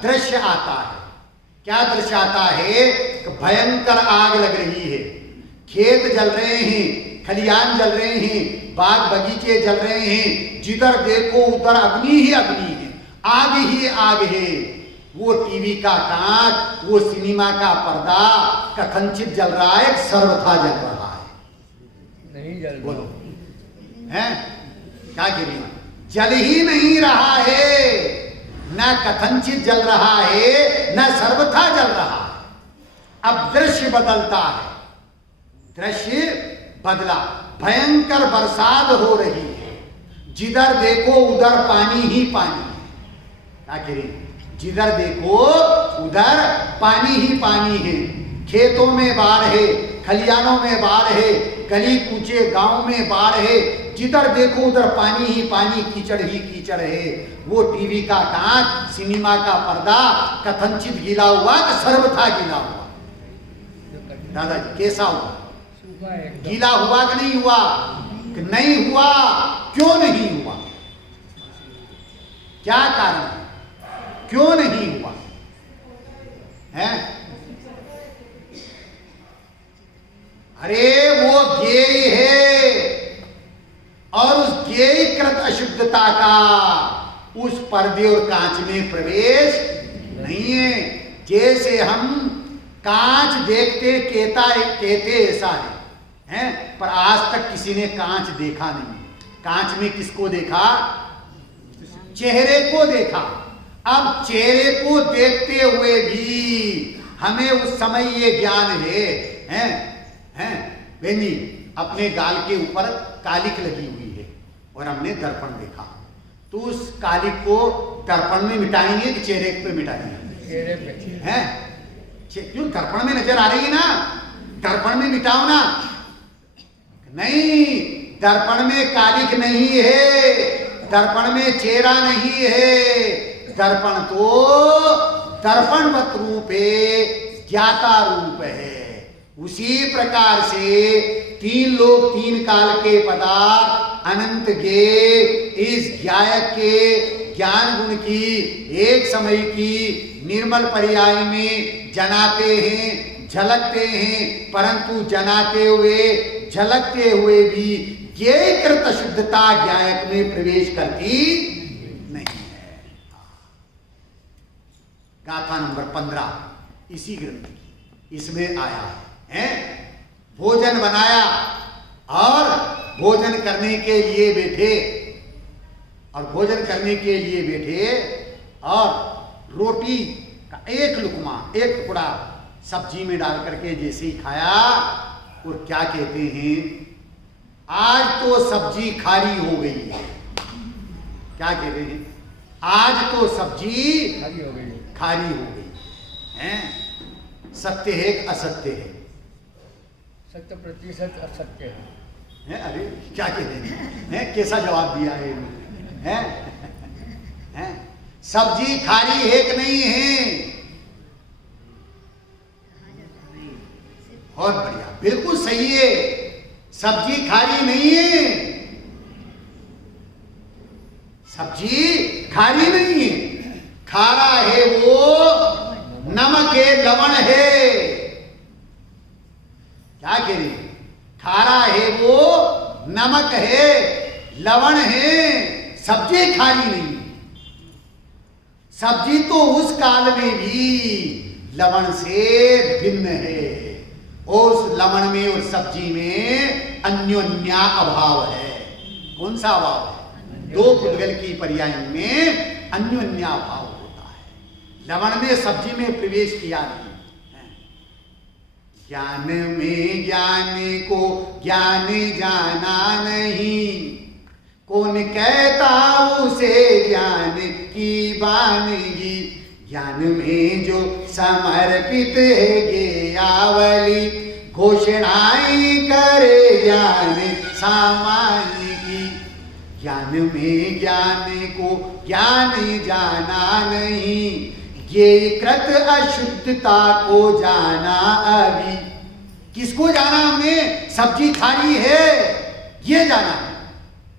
दृश्य आता है। क्या दृश्य आता है? भयंकर आग लग रही है, खेत जल रहे हैं, खलियान जल रहे हैं, बाग बगीचे जल रहे हैं, जिधर देखो उधर अग्नि ही अग्नि है, आग ही आग है। वो टीवी का कांच, वो सिनेमा का पर्दा कथनचित जल रहा है, सर्वथा जल रहा है। नहीं जल, बोलो है क्या कह रही? जल ही नहीं रहा है, न कथनचित जल रहा है, न सर्वथा जल रहा है। अब दृश्य बदलता है, दृश्य बदला, भयंकर बरसात हो रही है, जिधर देखो उधर पानी ही पानी है। क्या कह रही? जिधर देखो उधर पानी ही पानी है। खेतों में बाढ़ है, खलियानों में बाढ़ है, गली कूचे गांव में बाढ़ है, जिधर देखो उधर पानी ही पानी, कीचड़ ही कीचड़ है। वो टीवी का कांच, सिनेमा का पर्दा कथनचित गीला हुआ कि सर्वथा गीला हुआ? दादाजी कैसा हुआ? गीला हुआ कि नहीं हुआ? कि नहीं हुआ। क्यों नहीं हुआ? क्या कारण है? क्यों नहीं हुआ है? अरे वो ज्ञेय है और उस ज्ञेयकृत अशुद्धता का उस पर्दे और कांच में प्रवेश नहीं है। जैसे हम कांच देखते कहते ऐसा है, पर आज तक किसी ने कांच देखा नहीं। कांच में किसको देखा? चेहरे को देखा। अब चेहरे को देखते हुए भी हमें उस समय ये ज्ञान है, हैं बेनी अपने गाल के ऊपर कालिक लगी हुई है और हमने दर्पण देखा, तो उस कालिक को दर्पण में मिटाएंगे कि चेहरे पे मिटाएंगे? चेहरे पे हैं? क्यों? दर्पण में नजर आ रही है ना, दर्पण में मिटाओ ना। नहीं, दर्पण में कालिक नहीं है, दर्पण में चेहरा नहीं है, दर्पण तो दर्पणवत रूप है, ज्ञाता रूप है। उसी प्रकार से तीन लोक तीन काल के पदार्थ अनंत के इस ज्ञायक के ज्ञान गुण की एक समय की निर्मल पर्याय में जनाते हैं, झलकते हैं, परंतु जनाते हुए झलकते हुए भी ये कृत शुद्धता ज्ञायक में प्रवेश करती नहीं है। गाथा नंबर 15 इसी ग्रंथ की, इसमें आया है, भोजन बनाया और भोजन करने के लिए बैठे, और भोजन करने के लिए बैठे और रोटी का एक लुकमा, एक टुकड़ा सब्जी में डाल करके जैसे ही खाया, और क्या कहते हैं, आज तो सब्जी खारी हो गई है। क्या कहते हैं? आज तो सब्जी खाली हो गई, खारी हो गई है। सत्य है कि असत्य है? 100% असत्य है। अरे क्या कहते हैं? कैसा जवाब दिया है? हैं? सब्जी खारी है कि नहीं है? बहुत बढ़िया, बिल्कुल सही है, सब्जी खारी नहीं है, सब्जी खारी नहीं है, खारा है वो, नमक है, लवण है। क्या कह रहे? खारा है वो, नमक है, लवण है, सब्जी खारी नहीं। सब्जी तो उस काल में भी लवण से भिन्न है, उस लवण में और सब्जी में अन्योन्या अभाव है। कौन सा अभाव है? दो पुद्गल की पर्याय में अन्योन्या अभाव होता है। लवण ने सब्जी में प्रवेश किया नहीं। ज्ञान में ज्ञान को ज्ञान जाना नहीं, कौन कहता उसे ज्ञान की बानगी। ज्ञान में जो समर्पित है ज्ञावली, घोषणाएं करे ज्ञान सामान्य की। ज्ञान में ज्ञान को ज्ञान जाना नहीं, ये कृत अशुद्धता को जाना अभी। किसको जाना हमने? सब्जी खारी है ये जाना है,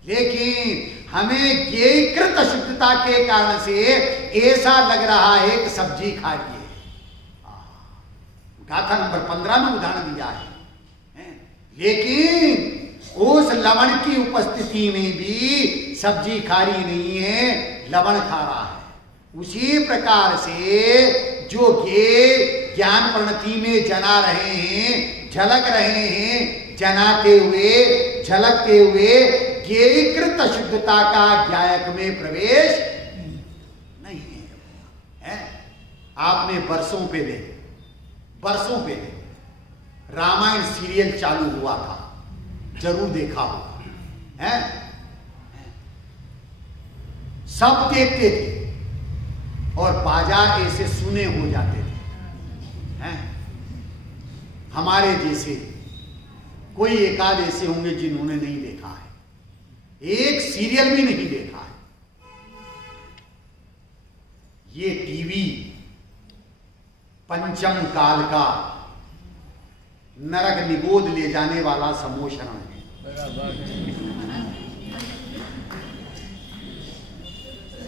लेकिन हमें ये कृत अशुद्धता के कारण से ऐसा लग रहा है कि सब्जी खारी है। गाथा नंबर 15 में उदाहरण दिया है, लेकिन उस लवण की उपस्थिति में भी सब्जी खारी नहीं है, लवण खारा है। उसी प्रकार से जो ये ज्ञान प्रणति में जना रहे हैं, झलक रहे हैं, जनाते हुए झलकते हुए ये कृत शुद्धता का ज्ञायक में प्रवेश नहीं है। आपने वर्षों पहले रामायण सीरियल चालू हुआ था, जरूर देखा होगा, है? सब देखते थे और बाजार ऐसे सुने हो जाते थे, हैं? हमारे जैसे कोई एकाध ऐसे होंगे जिन्होंने नहीं देखा है, एक सीरियल भी नहीं देखा है। ये टीवी पंचम काल का नरक निगोद ले जाने वाला समोषण है।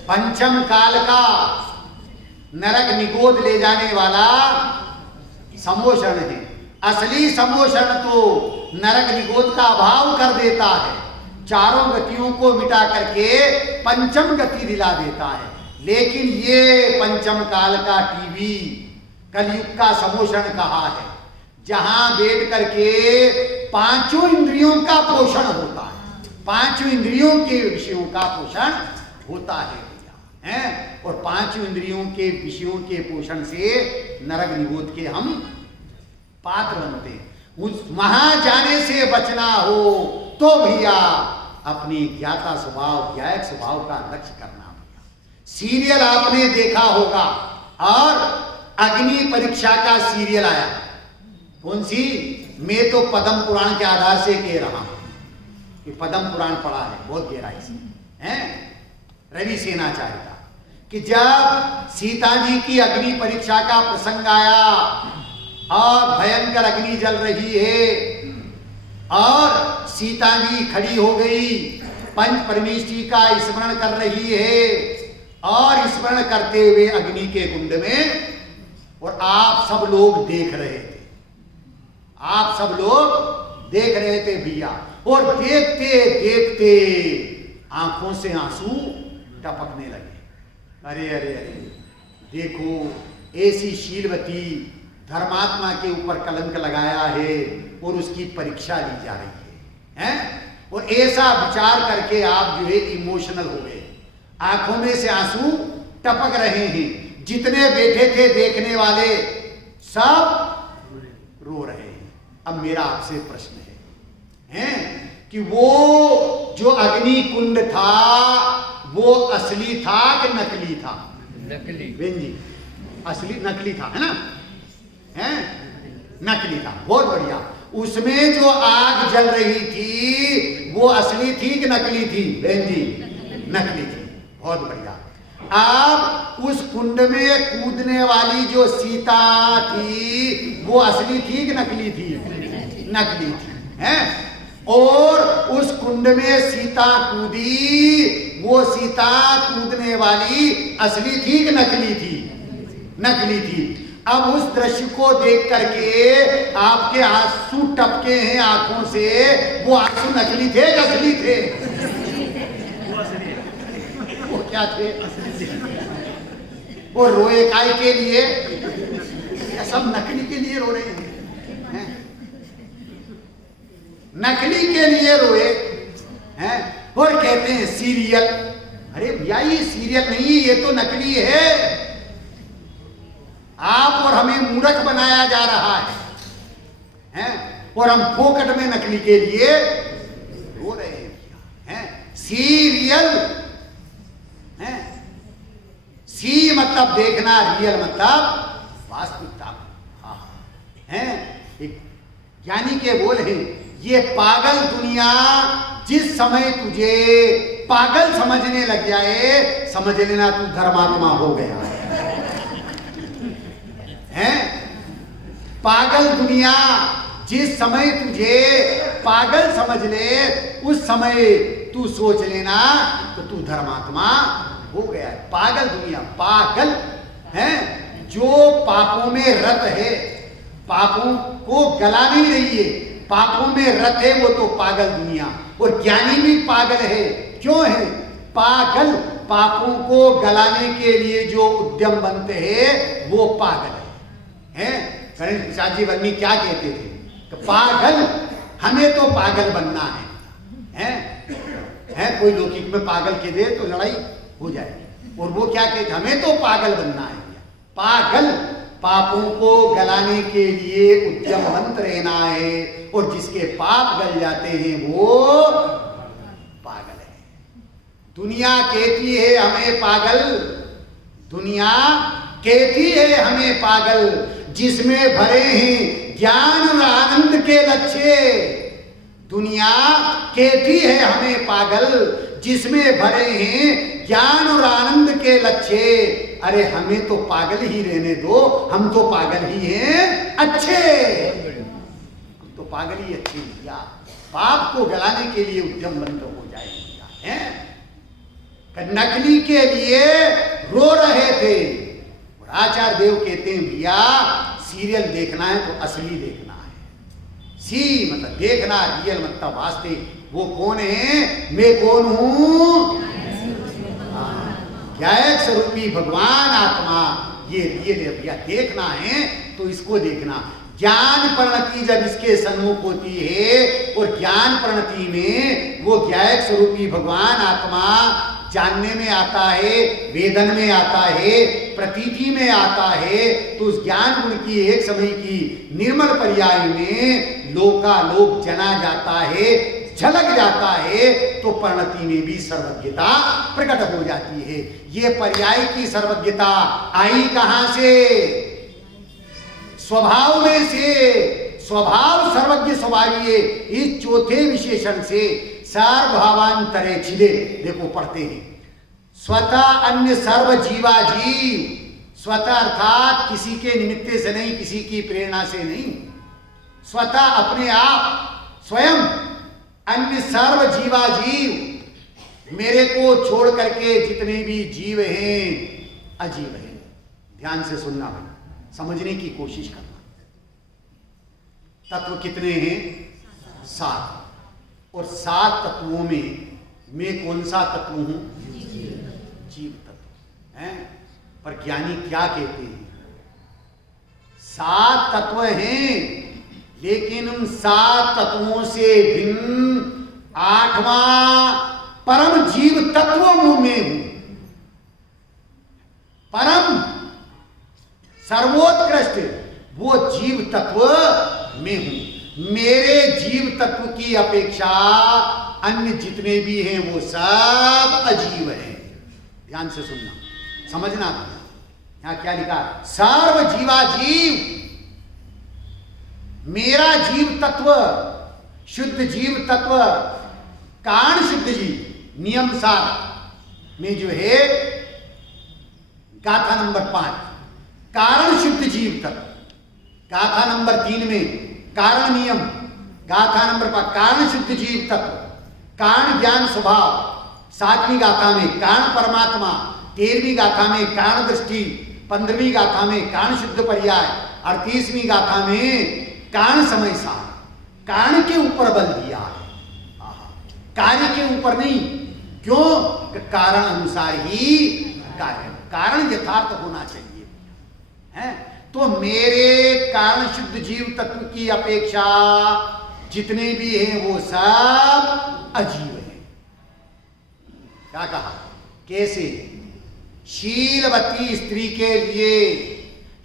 पंचम काल का नरक निगोद ले जाने वाला समोषण है। असली समोषण तो नरक निगोद का अभाव कर देता है, चारों गतियों को मिटा करके पंचम गति दिला देता है। लेकिन ये पंचम काल का टीवी कलयुग का समोषण कहा है, जहां बैठ करके पांचों इंद्रियों का पोषण होता है, पांचों इंद्रियों के विषयों का पोषण होता है। हैं, और 5 इंद्रियों के विषयों के पोषण से नरक निबोध के हम पात्र बनते हैं। उस वहां जाने से बचना हो तो भैया अपनी ज्ञाता स्वभाव, ज्ञायक स्वभाव का लक्ष्य करना भैया। सीरियल आपने देखा होगा, और अग्नि परीक्षा का सीरियल आया, कौन सी? मैं तो पद्म पुराण के आधार से कह रहा हूं कि पद्म पुराण पढ़ा है बहुत गहराई से, हैं रवि सेनाचार्य का, कि जब सीता जी की अग्नि परीक्षा का प्रसंग आया और भयंकर अग्नि जल रही है और सीता जी खड़ी हो गई, पंच परमेष्ठी का स्मरण कर रही है और स्मरण करते हुए अग्नि के कुंड में, और आप सब लोग देख रहे थे, आप सब लोग देख रहे थे भैया, और देखते देखते आंखों से आंसू टपकने लगे। अरे अरे अरे देखो, ऐसी शीलवती धर्मात्मा के ऊपर कलंक लगाया है और उसकी परीक्षा ली जा रही है, हैं? और ऐसा विचार करके आप जो है इमोशनल हो गए, आंखों में से आंसू टपक रहे हैं, जितने बैठे थे देखने वाले सब रो रहे हैं। अब मेरा आपसे प्रश्न है कि वो जो अग्नि कुंड था वो असली था कि नकली था? नकली। बेन जी, असली नकली था, है ना? हैं? नकली था, बहुत बढ़िया। उसमें जो आग जल रही थी वो असली थी कि नकली थी? बेन जी, नकली थी, बहुत बढ़िया। अब उस कुंड में कूदने वाली जो सीता थी वो असली थी कि नकली थी? नकली थी, हैं? और उस कुंड में सीता कूदी, वो सीता कूदने वाली असली थी कि नकली थी? नकली थी। अब उस दृश्य को देख करके आपके आंसू टपके हैं आंखों से, वो आंसू नकली थे कि असली थे? वो क्या थे? वो रोए काय के लिए? सब नकली के लिए रो रहे हैं, नकली के लिए रोए हैं, और कहते हैं सीरियल। अरे भैया ये सीरियल नहीं, ये तो नकली है। आप और हमें मूर्ख बनाया जा रहा है, और हम फोकट में नकली के लिए रो रहे हैं। सीरियल है, सी मतलब देखना, रियल मतलब वास्तविकता। एक ज्ञानी के बोल है, ये पागल दुनिया जिस समय तुझे पागल समझने लग जाए, समझ लेना तू धर्मात्मा हो गया है। पागल दुनिया जिस समय तुझे पागल समझ ले, उस समय तू सोच लेना तो तू धर्मात्मा हो गया है। पागल दुनिया, पागल है जो पापों में रत है, पापों को गला नहीं रही है, पापों में रत है, वो तो पागल दुनिया। और ज्ञानी भी पागल है, क्यों है पागल? पापों को गलाने के लिए जो उद्यम बनते हैं वो पागल है। गणेश प्रसाद जी वर्मी क्या कहते थे कि पागल, हमें तो पागल बनना है। कोई लौकिक में पागल के दे तो लड़ाई हो जाएगी, और वो क्या कहते, हमें तो पागल बनना है। पागल पापों को गलाने के लिए उद्यमवंत रहना है, और जिसके पाप गल जाते हैं वो पागल है। दुनिया कहती है हमें पागल, दुनिया कहती है हमें पागल, जिसमें भरे हैं ज्ञान और आनंद के लच्छे। दुनिया कहती है हमें पागल, जिसमें भरे हैं ज्ञान और आनंद के लच्छे। अरे हमें तो पागल ही रहने दो, हम तो पागल ही हैं अच्छे, हम तो पागल ही अच्छे भैया। पाप को गलाने के लिए उद्यम बंद हो जाएगा, हैं? नकली के लिए रो रहे थे, और आचार्य देव कहते हैं भैया सीरियल देखना है तो असली देखना है। सी मतलब देखना, रियल मतलब वास्तविक। वो कौन है? मैं कौन हूं? ज्ञायक स्वरूपी भगवान आत्मा, ये रियल है भैया। देखना है तो इसको देखना। ज्ञान प्रणति जब इसके सन्मुख होती है, और ज्ञान प्रणति में वो ज्ञायक स्वरूपी भगवान आत्मा जानने में आता है, वेदन में आता है, प्रतीति में आता है, तो उस ज्ञान गुण की एक समय की निर्मल पर्याय में लोकालोक जना जाता है, झलक जाता है, तो परिणति में भी सर्वज्ञता प्रकट हो जाती है। ये पर्याय की सर्वज्ञता आई कहां से? स्वभाव में से। स्वभाव सर्वज्ञ स्वभावीय, इस चौथे विशेषण से सर्वभावांतरे छिदे। देखो पढ़ते हैं, स्वतः अन्य सर्व जीवा जीव, स्वतः अर्थात किसी के निमित्त से नहीं, किसी की प्रेरणा से नहीं, स्वतः अपने आप स्वयं अन्य सर्व जीवा जीव, मेरे को छोड़ करके जितने भी जीव हैं अजीव हैं। ध्यान से सुनना भाई, समझने की कोशिश करना। तत्व कितने हैं? 7। और 7 तत्वों में मैं कौन सा तत्व हूं? जीव तत्व है। पर ज्ञानी क्या कहते हैं? 7 तत्व हैं, लेकिन उन 7 तत्वों से भिन्न 8वां परम जीव तत्व में हूं। परम सर्वोत्कृष्ट वो जीव तत्व में हूं। मेरे जीव तत्व की अपेक्षा अन्य जितने भी हैं वो सब अजीव हैं। ध्यान से सुनना, समझना। यहां क्या लिखा? सर्व जीवा जीव। मेरा जीव तत्व, शुद्ध जीव तत्व, कारण शुद्ध जीव नियम सार में जो है गाथा नंबर 5 कारण शुद्ध जीव तत्व, गाथा नंबर 3 में कारण नियम, गाथा नंबर 5 कारण शुद्ध जीव तत्व, कारण ज्ञान स्वभाव, 7वीं गाथा में कारण परमात्मा, 13वीं गाथा में कारण दृष्टि, 15वीं गाथा में कारण शुद्ध पर्याय, 38वीं गाथा में कारण समय सार। कारण के ऊपर बल दिया है, कार्य के ऊपर नहीं। क्यों? कारण अनुसार ही कार्य, कारण यथार्थ होना चाहिए है। तो मेरे कारण शुद्ध जीव तत्व की अपेक्षा जितने भी हैं वो सब अजीव हैं। क्या कहा? कैसे? शीलवती स्त्री के लिए,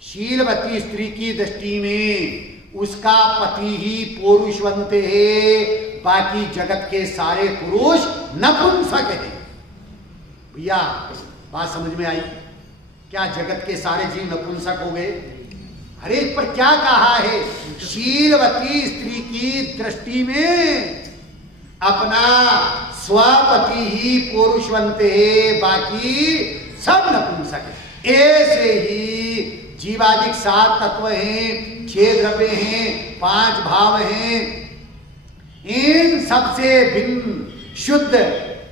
शीलवती स्त्री की दृष्टि में उसका पति ही पुरुषवंत है, बाकी जगत के सारे पुरुष नपुंसक हैं। भैया बात समझ में आई? क्या जगत के सारे जीव नपुंसक हो गए? अरे पर क्या कहा है? शीलवती स्त्री की दृष्टि में अपना स्वपति ही पुरुषवंत है, बाकी सब नपुंसक है। ऐसे ही जीवादिक 7 तत्व हैं, 6 द्रव्य हैं, 5 भाव हैं। इन सबसे भिन्न शुद्ध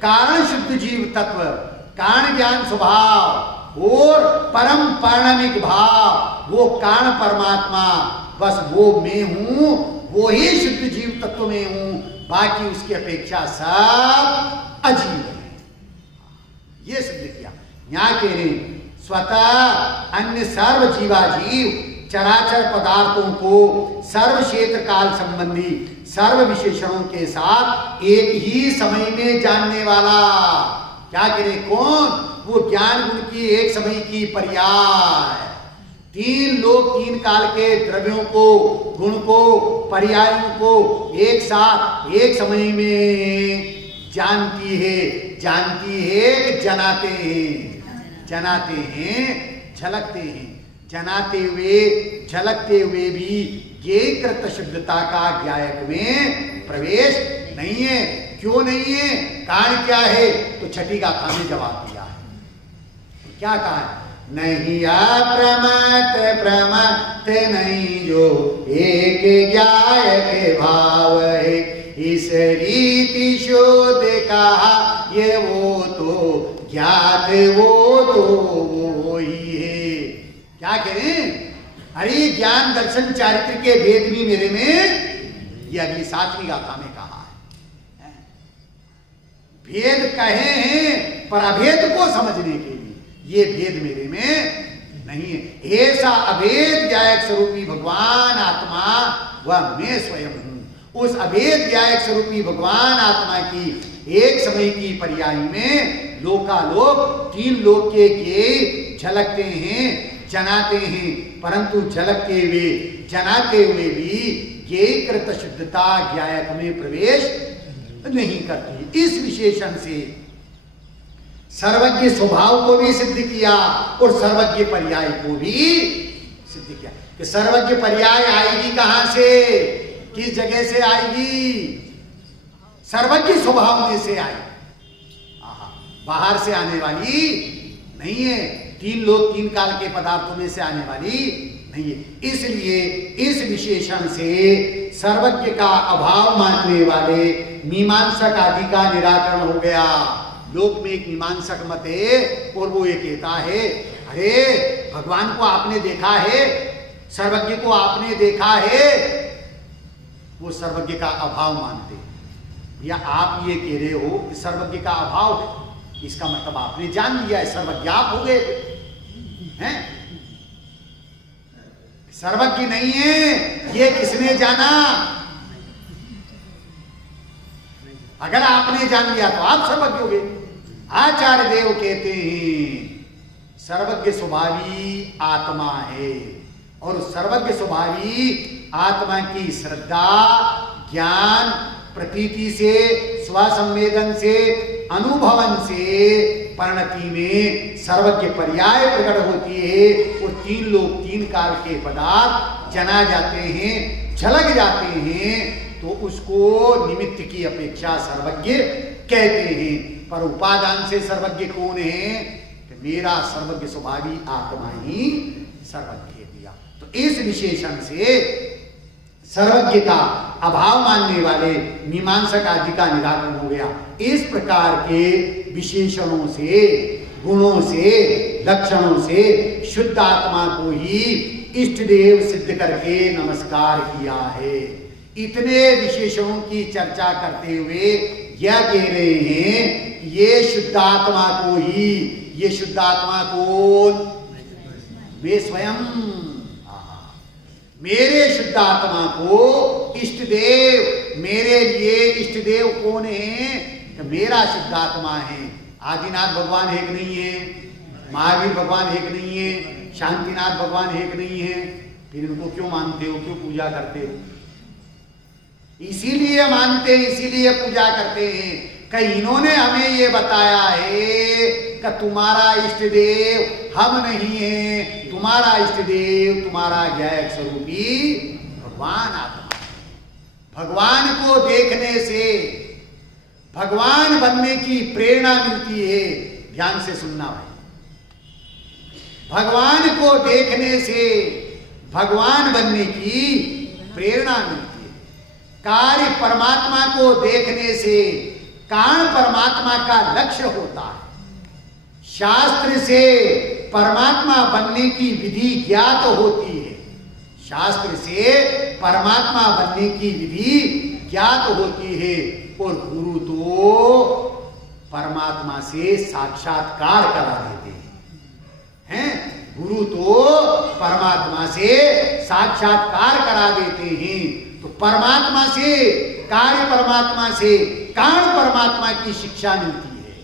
कारण शुद्ध जीव तत्व, कारण ज्ञान स्वभाव और परम पारणमिक भाव, वो कारण परमात्मा, बस वो मैं हूं, वो ही शुद्ध जीव तत्व में हूं, बाकी उसकी अपेक्षा सब अजीव है। ये सिद्ध किया। यहां कह रहे स्वतः अन्य सर्व जीवा जीव चराचर पदार्थों को सर्व क्षेत्र काल संबंधी सर्व विशेषणों के साथ एक ही समय में जानने वाला। क्या करे? कौन? वो ज्ञान गुण की एक समय की पर्याय, 3 लोक 3 काल के द्रव्यों को, गुण को, पर्यायों को एक साथ एक समय में जानती है। जानती है कि जनाते हैं, जनाते हैं, झलकते हैं। जनाते हुए, झलकते हुए भी ये कृत शुद्धता का ज्ञायक में प्रवेश नहीं है। क्यों नहीं है? कारण क्या है? तो छठी गाथा में जवाब दिया है। क्या कहा है? नहीं अप्रमत प्रमत नहीं जो एक ज्ञायक भाव है, इस रीति शोध कहा ये वो तो ज्ञात वो तो वो ही है। क्या करें? अरे ज्ञान दर्शन चारित्र के भेद भी मेरे में, ये अगली 7वीं गाथा में कहा है। भेद कहे हैं पर अभेद को समझने के लिए, ये भेद मेरे में नहीं है। ऐसा अभेद ज्ञायक स्वरूपी भगवान आत्मा वह मैं स्वयं हूं। उस अभेद ज्ञायक स्वरूपी भगवान आत्मा की एक समय की पर्याय में लोकालोक तीन लोक के झलकते हैं, जनाते हैं, परंतु झलकते हुए जनाते हुए भी ज्ञेय कृत शुद्धता ज्ञायक में प्रवेश नहीं करती। इस विशेषण से सर्वज्ञ स्वभाव को भी सिद्ध किया और सर्वज्ञ पर्याय को भी सिद्ध किया कि सर्वज्ञ पर्याय आएगी कहां से, किस जगह से आएगी? सर्वज्ञ स्वभाव में से आएगी, बाहर से आने वाली नहीं है, तीन लोक तीन काल के पदार्थों में से आने वाली नहीं है। इसलिए इस विशेषण से सर्वज्ञ का अभाव मानने वाले मीमांसक आदि का निराकरण हो गया। लोक में एक मीमांसक मत है और वो ये कहता है, अरे भगवान को आपने देखा है, सर्वज्ञ को आपने देखा है, वो सर्वज्ञ का अभाव मानते हैं। या आप ये कह रहे हो कि सर्वज्ञ का अभाव, इसका मतलब आपने जान लिया है, सर्वज्ञ आप हो गए हैं। सर्वज्ञ नहीं है, ये किसने जाना? अगर आपने जान लिया तो आप सर्वज्ञ हो गए। आचार्य देव कहते हैं सर्वज्ञ स्वभावी आत्मा है और सर्वज्ञ स्वभावी आत्मा की श्रद्धा, ज्ञान, प्रतीति से, स्वसंवेदन से, अनुभवन से परिणति में सर्वज्ञ पर्याय प्रकट होती है और तीन लोक तीन काल के पदार्थ जना जाते हैं, झलक जाते हैं, तो उसको निमित्त की अपेक्षा सर्वज्ञ कहते हैं। पर उपादान से सर्वज्ञ कौन है? तो मेरा सर्वज्ञ स्वभावी आत्मा ही सर्वज्ञ दिया। तो इस विशेषण से सर्वज्ञ का अभाव मानने वाले मीमांसक आदि का निराकरण हो गया। इस प्रकार के विशेषणों से, गुणों से, लक्षणों से शुद्ध आत्मा को ही इष्ट देव सिद्ध करके नमस्कार किया है। इतने विशेषणों की चर्चा करते हुए यह कह रहे हैं कि ये शुद्ध आत्मा को ही, ये शुद्ध आत्मा कौन? वे स्वयं। मेरे शुद्ध आत्मा को इष्ट देव, मेरे लिए इष्ट देव कौन है? तो मेरा शुद्ध आत्मा है। आदिनाथ भगवान एक नहीं है, महावीर भगवान एक नहीं है, शांतिनाथ भगवान एक नहीं है, फिर इनको क्यों मानते हो, क्यों पूजा करते हो? इसीलिए मानते, इसीलिए पूजा करते हैं कि इन्होंने हमें ये बताया है कि तुम्हारा इष्ट देव हम नहीं है, तुम्हारा इष्ट देव तुम्हारा ज्ञायक स्वरूपी भगवान आत्मा। भगवान को देखने से भगवान बनने की प्रेरणा मिलती है। ध्यान से सुनना भाई, भगवान को देखने से भगवान बनने की प्रेरणा मिलती है। कार्य परमात्मा को देखने से कारण परमात्मा का लक्ष्य होता है। शास्त्र से परमात्मा बनने की विधि ज्ञात होती है, शास्त्र से परमात्मा बनने की विधि ज्ञात होती है और गुरु तो परमात्मा से साक्षात्कार करा देते हैं। गुरु तो परमात्मा से साक्षात्कार करा देते हैं। तो परमात्मा से, कार्य परमात्मा से, कारण परमात्मा की शिक्षा मिलती है।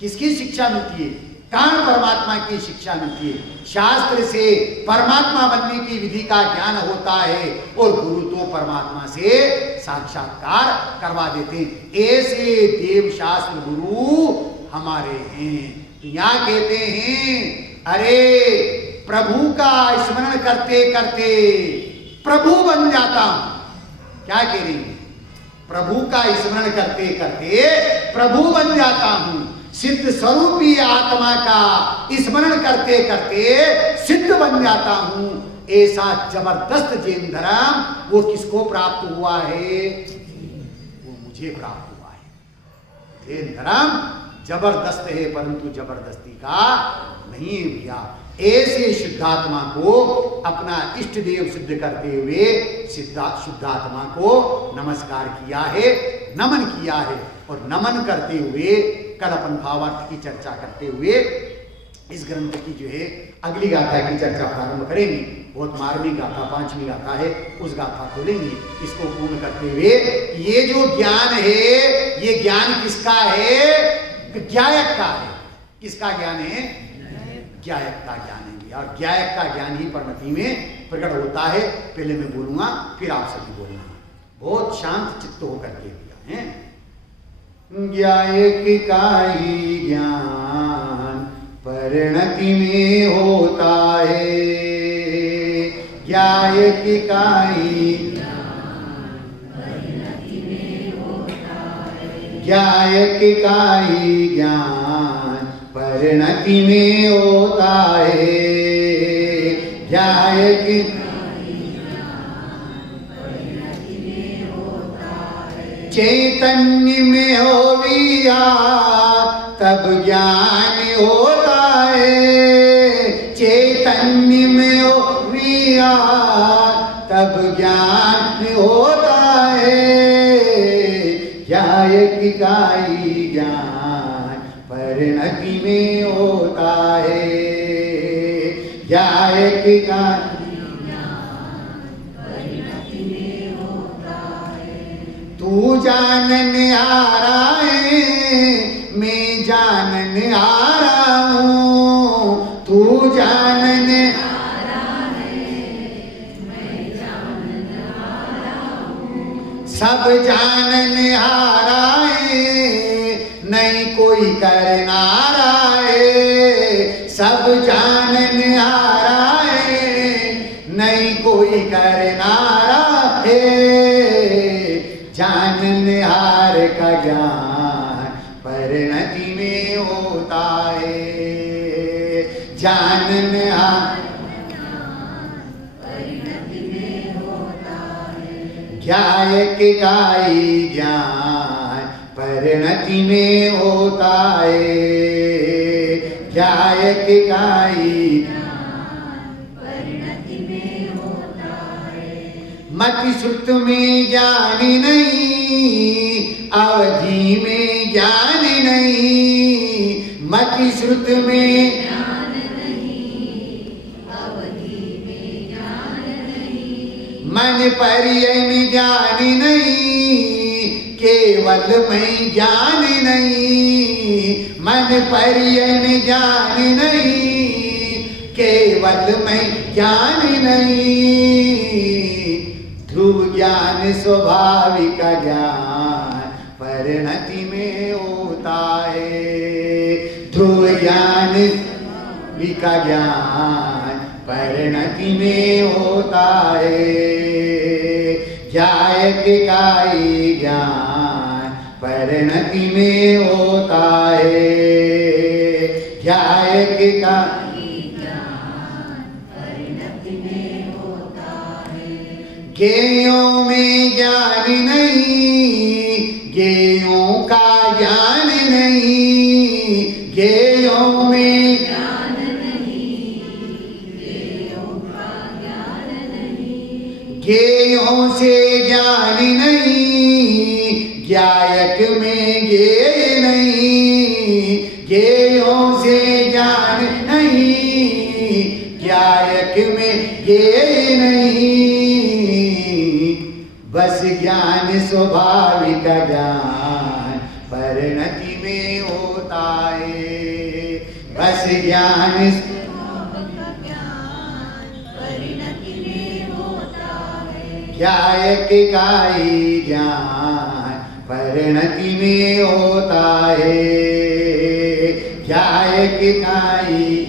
किसकी शिक्षा मिलती है? कारण परमात्मा की शिक्षा मिलती है। शास्त्र से परमात्मा बनने की विधि का ज्ञान होता है और गुरु तो परमात्मा से साक्षात्कार करवा देते हैं। ऐसे देव शास्त्र गुरु हमारे हैं। तो यहाँ कहते हैं, अरे प्रभु का स्मरण करते करते प्रभु बन जाता हूं। क्या कह रही है? प्रभु का स्मरण करते करते प्रभु बन जाता हूं। सिद्ध स्वरूपी आत्मा का स्मरण करते करते सिद्ध बन जाता हूं। ऐसा जबरदस्त जैन धर्म वो किसको प्राप्त हुआ है? वो मुझे प्राप्त हुआ है। जैन धर्म जबरदस्त है परंतु जबरदस्ती का नहीं है भैया। ऐसे शुद्धात्मा को अपना इष्ट देव सिद्ध करते हुए शुद्धात्मा को नमस्कार किया है, नमन किया है। और नमन करते हुए कल अपन भावार्थ की चर्चा करते हुए इस ग्रंथ की जो है अगली गाथा की चर्चा प्रारंभ करेंगे। बहुत मार्मिक गाथा, 5वीं गाथा है, उस गाथा को लेंगे। इसको पूर्ण करते हुए ये जो ज्ञान है, ये ज्ञान किसका है? ज्ञायक का है। किसका ज्ञान है? ज्ञायक का ज्ञान है। और ज्ञायक का ज्ञान ही परिणति में प्रकट होता है। पहले मैं बोलूंगा, फिर आप सभी बोलना, बहुत शांत चित्त होकर के दिया है। ज्ञायक का ही ज्ञान परिणति में होता है। ज्ञायक का ही ज्ञायक का ही ज्ञान परिणति में होता है। ज्ञायक चैतन्य में हो विया तब ज्ञान होता है। चैतन्य में हो विया तब ज्ञान होता है। ज्ञायक का ही ज्ञान परिणति में होता है। ज्ञायक का तू जानने आ रहा है, मैं जानने आ रहा हूँ। तू जानने आ रहा है, मैं जानने आ रहा हूँ। सब जानने आ रहा है, नहीं कोई करना रहा है। सब जानने आ रहा है, नहीं कोई करना रहा है। जाननहार का ज्ञान परिणति में होता है। जाननहार परिणति में होता है। ज्ञायक का ही ज्ञान परिणति में होता है। ज्ञायक का ही मति श्रुत में ज्ञान नहीं, अवधि में ज्ञान नहीं। मति श्रुत में ज्ञान नहीं, अवधि में ज्ञान नहीं। मन पर्याय में ज्ञान नहीं, केवल में ज्ञान नहीं। मन पर्याय में ज्ञान नहीं, केवल में ज्ञान नहीं। ध्रुव ज्ञान स्वाभाविक ज्ञान परिणति में होता है। ध्रुव ज्ञान विका ज्ञान परिणति में होता है। ज्ञायक का ही ज्ञान परिणति में होता है। ज्ञायक का ज्ञेयों में ज्ञान नहीं, ज्ञेयों का ज्ञान नहीं। ज्ञेयों में ज्ञान नहीं, ज्ञेयों का ज्ञान नहीं। ज्ञेयों से ज्ञान नहीं, ज्ञायक में ज्ञेय नहीं। ज्ञेयों से ज्ञान नहीं, ज्ञायक में ज्ञेय नहीं। बस ज्ञान स्वाभाविक ज्ञान परिणति में होता है। बस ज्ञान परिणति में होता है। ज्ञायक का ही ज्ञान परिणति में होता है। ज्ञायक का ही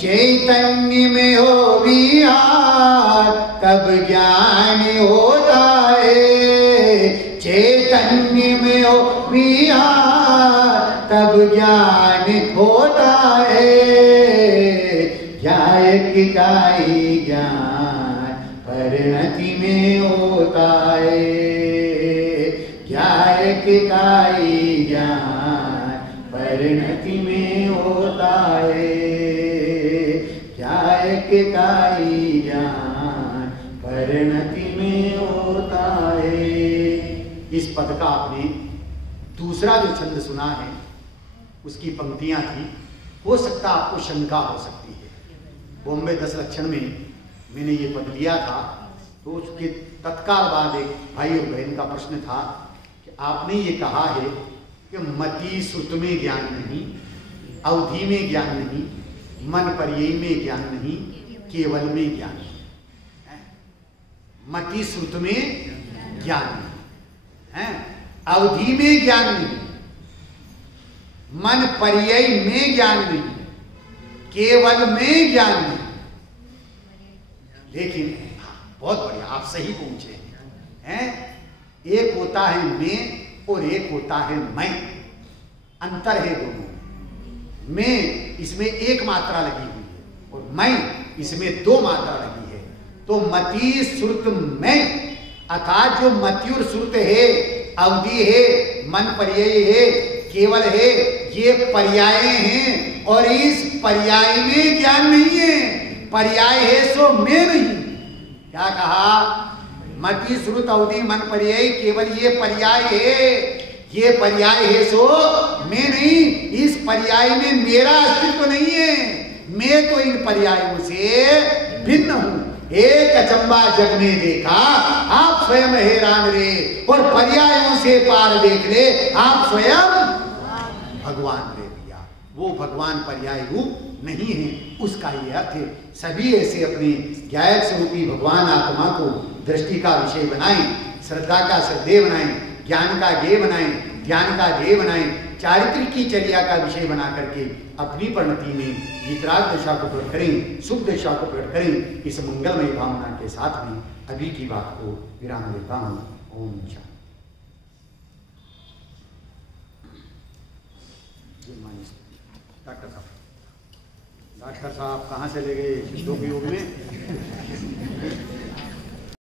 चैतन्य में हो विहार तब ज्ञान होता है। चैतन्य में हो विहार तब ज्ञान होता है। ज्ञायक का ही ज्ञान परिणति में होता है। ज्ञायक का ही ज्ञान परिणति में होता है। ज्ञायक का ही ज्ञान परिणति में होता है। इस पद का आपने दूसरा जो छंद सुना है उसकी पंक्तियां थी, हो सकता आपको शंका हो सकती है। बॉम्बे 10 लक्षण में मैंने ये पद लिया था, तो उसके तत्काल बाद एक भाई और बहन का प्रश्न था कि आपने ये कहा है कि मति श्रुत में ज्ञान नहीं, अवधि में ज्ञान नहीं, मन पर्यय में ज्ञान नहीं, केवल में ज्ञान नहीं। मति श्रुत में ज्ञान नहीं, अवधि में ज्ञान नहीं, मन पर्यय में ज्ञान नहीं, केवल में ज्ञान नहीं। लेकिन बहुत बढ़िया, आप सही पहुंचे हैं। एक होता है मैं और एक होता है मैं, अंतर है दोनों में। मैं इसमें एक मात्रा लगी हुई है और मैं इसमें 2 मात्रा लगी है। तो मति श्रुत में, अर्थात जो मति और श्रुत है, अवधि है, मन पर्याय है, केवल है, ये पर्याय हैं और इस पर्याय में ज्ञान नहीं है। पर्याय है सो मैं नहीं। क्या कहा? मति श्रुत अवधि मन पर्याय केवल ये पर्याय है, ये पर्याय है सो मैं नहीं। इस पर्याय में मेरा अस्तित्व नहीं है, मैं तो इन पर्यायों से भिन्न हूं। एक अचंबा जग में देखा, आप स्वयं हैरान रे, और पर्यायों से पार देख ले, आप स्वयं भगवान ले लिया। वो भगवान पर्याय रूप नहीं है, उसका ये अर्थ है। सभी ऐसे अपने ज्ञायक स्वरूपी भगवान आत्मा को दृष्टि का विषय बनाएं, श्रद्धा का श्रद्धेय बनाएं, ज्ञान का ज्ञेय बनाएं, ध्यान का ध्येय बनाएं, चारित्रिक की चर्या का विषय बना करके अपनी परिणति में वितराग दशा को प्रकट करें, शुभ दशा को प्रकट करें। इस मंगलमय भावना के साथ में अभी की बात को विराम देता हूं। ओम शांति। डॉक्टर साहब कहाँ से ले गए सिद्धों के योग में?